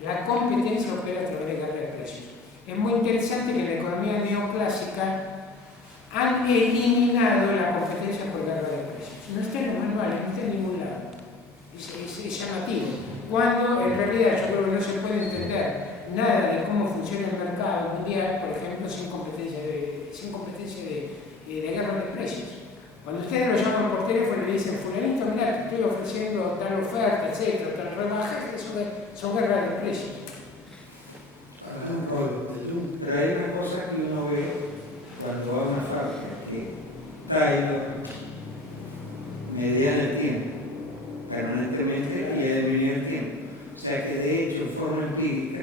La competencia opera a través de guerra de precios. Es muy interesante que en la economía neoclásica han eliminado la competencia por guerra de precios. No está en los manuales, no está en ningún lado. Es llamativo. Cuando en realidad yo creo que no se puede entender nada de cómo funciona el mercado mundial, por ejemplo, sin competencia de guerra de precios. Cuando ustedes lo llaman por teléfono y le dicen, fulanito, mira, te estoy ofreciendo tal oferta, etcétera, tal rebaja, son guerras de precios. Pero hay una cosa que uno ve cuando va a una fábrica, que Taylor mediana el tiempo permanentemente y elimina el tiempo. O sea que de hecho, en forma empírica,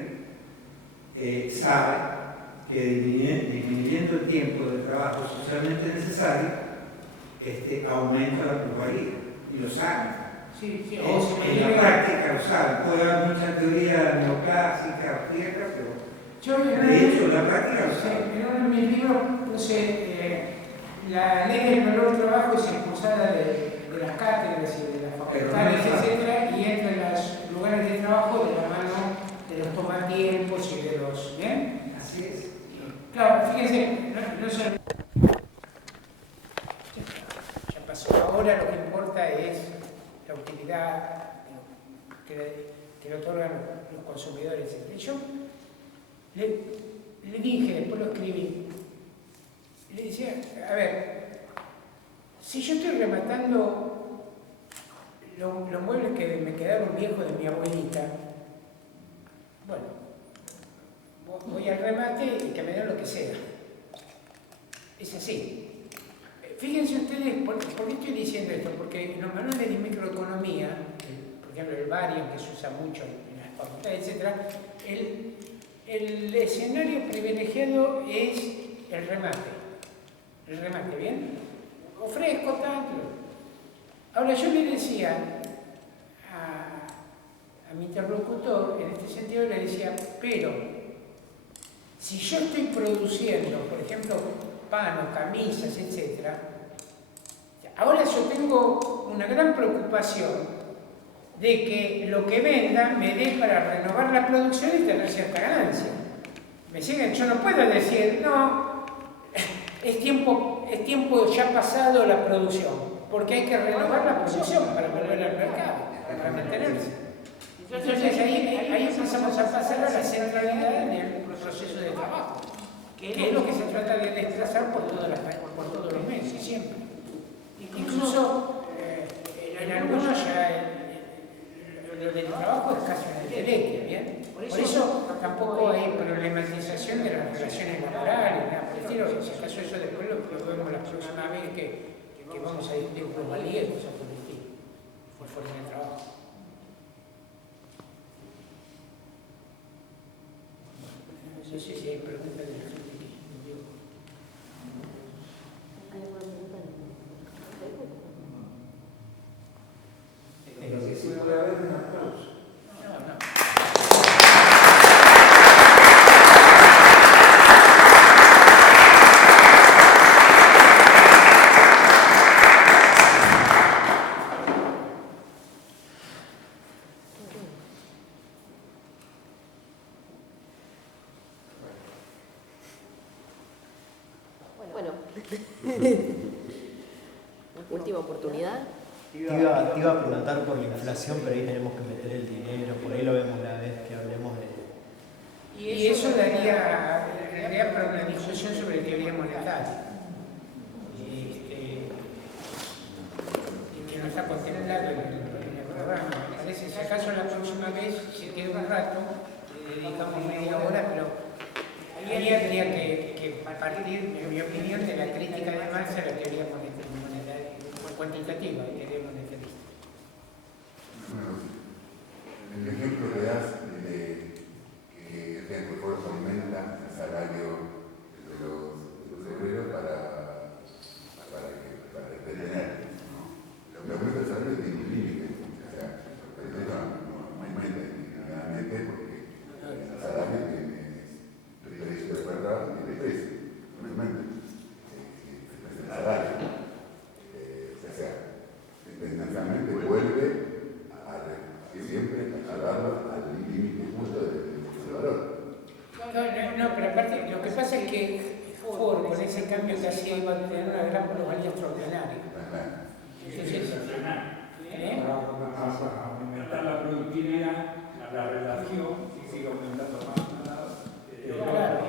sabe que disminuyendo el tiempo de trabajo socialmente necesario, aumenta la plusvalía, y lo sabe. Sí, En la práctica lo sabe. Puede haber mucha teoría neoclásica, austríaca, pero de hecho la práctica lo sabe. En uno de mis libros puse la ley del valor del trabajo es expulsada de las cátedras y de las facultades, etc., y entra en los lugares de trabajo de la mano de los tomatiempos y de los... ¿bien? Así es. Claro, fíjense, no solo... Ya pasó. Ahora lo que importa es la utilidad que le otorgan los consumidores, etc. Yo le dije, después lo escribí, le decía, a ver, si yo estoy rematando los muebles que me quedaron viejos de mi abuelita, bueno, voy al remate y que me den lo que sea. Es así. Fíjense ustedes, ¿por qué estoy diciendo esto? Porque en los manuales de microeconomía, por ejemplo el Varian, que se usa mucho en las facultades, etc., el escenario privilegiado es el remate. El remate, ¿bien? Ofrezco tanto. Ahora yo le decía a mi interlocutor, en este sentido le decía, pero si yo estoy produciendo, por ejemplo, panos, camisas, etc., ahora yo tengo una gran preocupación de que lo que venda me dé para renovar la producción y tener cierta ganancia. ¿Me siguen? Yo no puedo decir, no, es tiempo ya pasado la producción, porque hay que renovar la producción para volver al mercado, para mantenerse. Entonces ahí empezamos a pasar a la centralidad en el proceso de trabajo, que es lo que se trata de desplazar por todos los meses, siempre. Incluso en algunos ya lo del trabajo es casi una entelequia, ¿bien? Por eso tampoco hay problematización de las relaciones laborales, prefiero, si acaso eso después lo vemos la próxima vez que vamos a discutir plusvalía y cosas por el estilo, por forma de trabajo. No sé si hay preguntas de la gente. ¿Hay alguna pregunta? Última oportunidad. Te iba a preguntar por la inflación, pero ahí tenemos que meter el dinero, por ahí lo vemos la vez que hablemos de... Y eso daría para una discusión sobre teoría monetaria. Que no está contemplado en el programa. Me parece, si acaso la próxima vez, si queda un rato, dedicamos media hora, pero ahí habría que partir, en mi opinión, de la crítica de Marx a la teoría monetaria, cuantitativa, teoría monetarista. Bueno, el ejemplo que das de que el esfuerzo aumenta el salario de los obreros para detener. Lo que aumenta el salario tiene un límite, o sea, eso no aumenta infinitamente porque el salario tiene precio de verdad y de precio, no aumenta el salario. O sea, tendencialmente vuelve siempre a darlo al límite justo del valor. No, pero aparte, lo que pasa es que Ford, con ese cambio que hacía, iba a tener una gran plusvalía extraordinaria. Entonces, aumentar la productividad, la relación, y sigue aumentando más. Claro,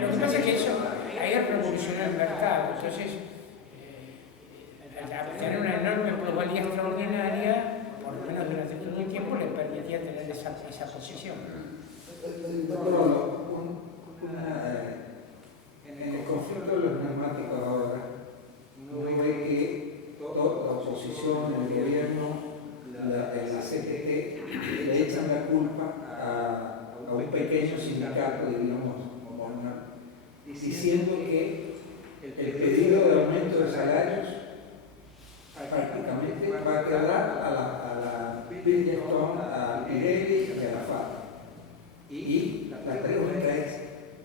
lo que pasa es que eso ayer revolucionó el mercado, entonces al tener una enorme plusvalía extraordinaria, por lo menos durante todo el tiempo, le permitía tener esa posición. En el conflicto de los neumáticos ahora, uno ve que toda la oposición, el gobierno, la CGT, le echan la culpa a un pequeño sindicato, diríamos, diciendo que el pedido de aumento de salarios prácticamente va a quedar a la Bridgestone, a Pirelli y a la FAB. Y la pregunta es,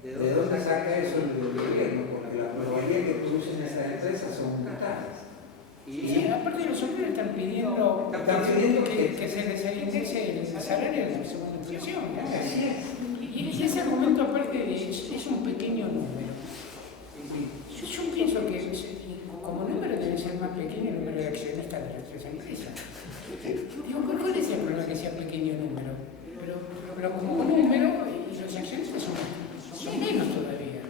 ¿de dónde saca eso el gobierno? Porque la mayoría que producen esas empresas son catalanas. Y aparte los hombres están pidiendo que se les indexe el salario de la segunda inflación. Y ese argumento aparte es un pequeño número. Yo pienso que como número debe ser más pequeño el número de accionistas de las empresas. Digo, ¿cuál es el problema que sea pequeño número? Pero como número, y los accionistas son menos todavía.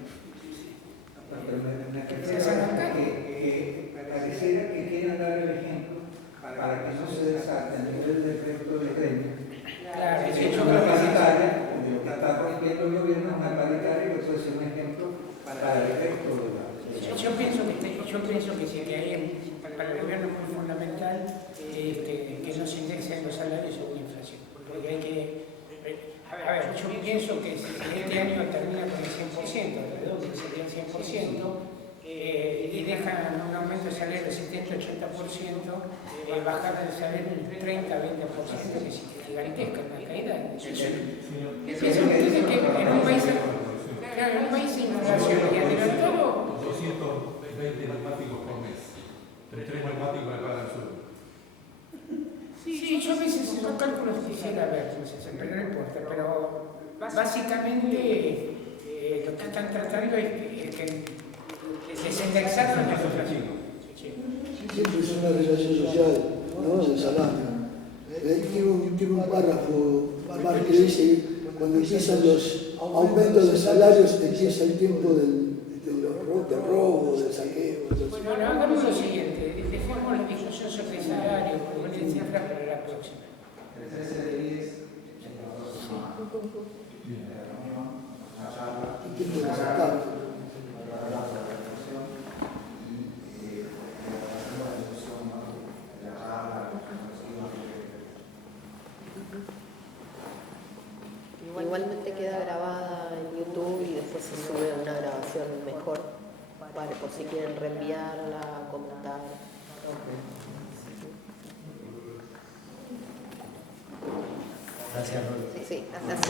Pareciera que quieran dar el ejemplo para que no se desate a nivel de efecto de gremio. Claro, de hecho, la paritaria, lo que está rompiendo el gobierno es una paritaria, que eso es un ejemplo para el efecto de la. Yo pienso que sí, que ahí para el gobierno es muy fundamental que no se indexen los salarios según la inflación. Porque hay que. A ver, yo pienso que si este año termina con el 100%, alrededor que sería el 100%, y dejan un aumento de salario del 70-80%, bajar el salario del 30-20%, que es gigantesca una caída. Pienso que en un país sin inflación y adelantado. 220 neumáticos por mes. 3 neumáticos me pagan solo. Sí, yo a veces no cálculos quisiera ver, pero no importa. Pero básicamente lo que están tratando es que desindexar la inflación. Siempre es una relación social, ¿no? Del salario. Tiene un párrafo Marx que dice que cuando empiezan los aumentos de salarios empieza el tiempo del robo, del saqueo. Bueno, hagamos lo siguiente, dejemos la discusión sobre el salario, porque me decía para la próxima. El 13 de 10, Igualmente queda grabada en YouTube y después se sube una grabación mejor por si quieren reenviarla, comentar. Gracias, Rolo. Sí, hasta así.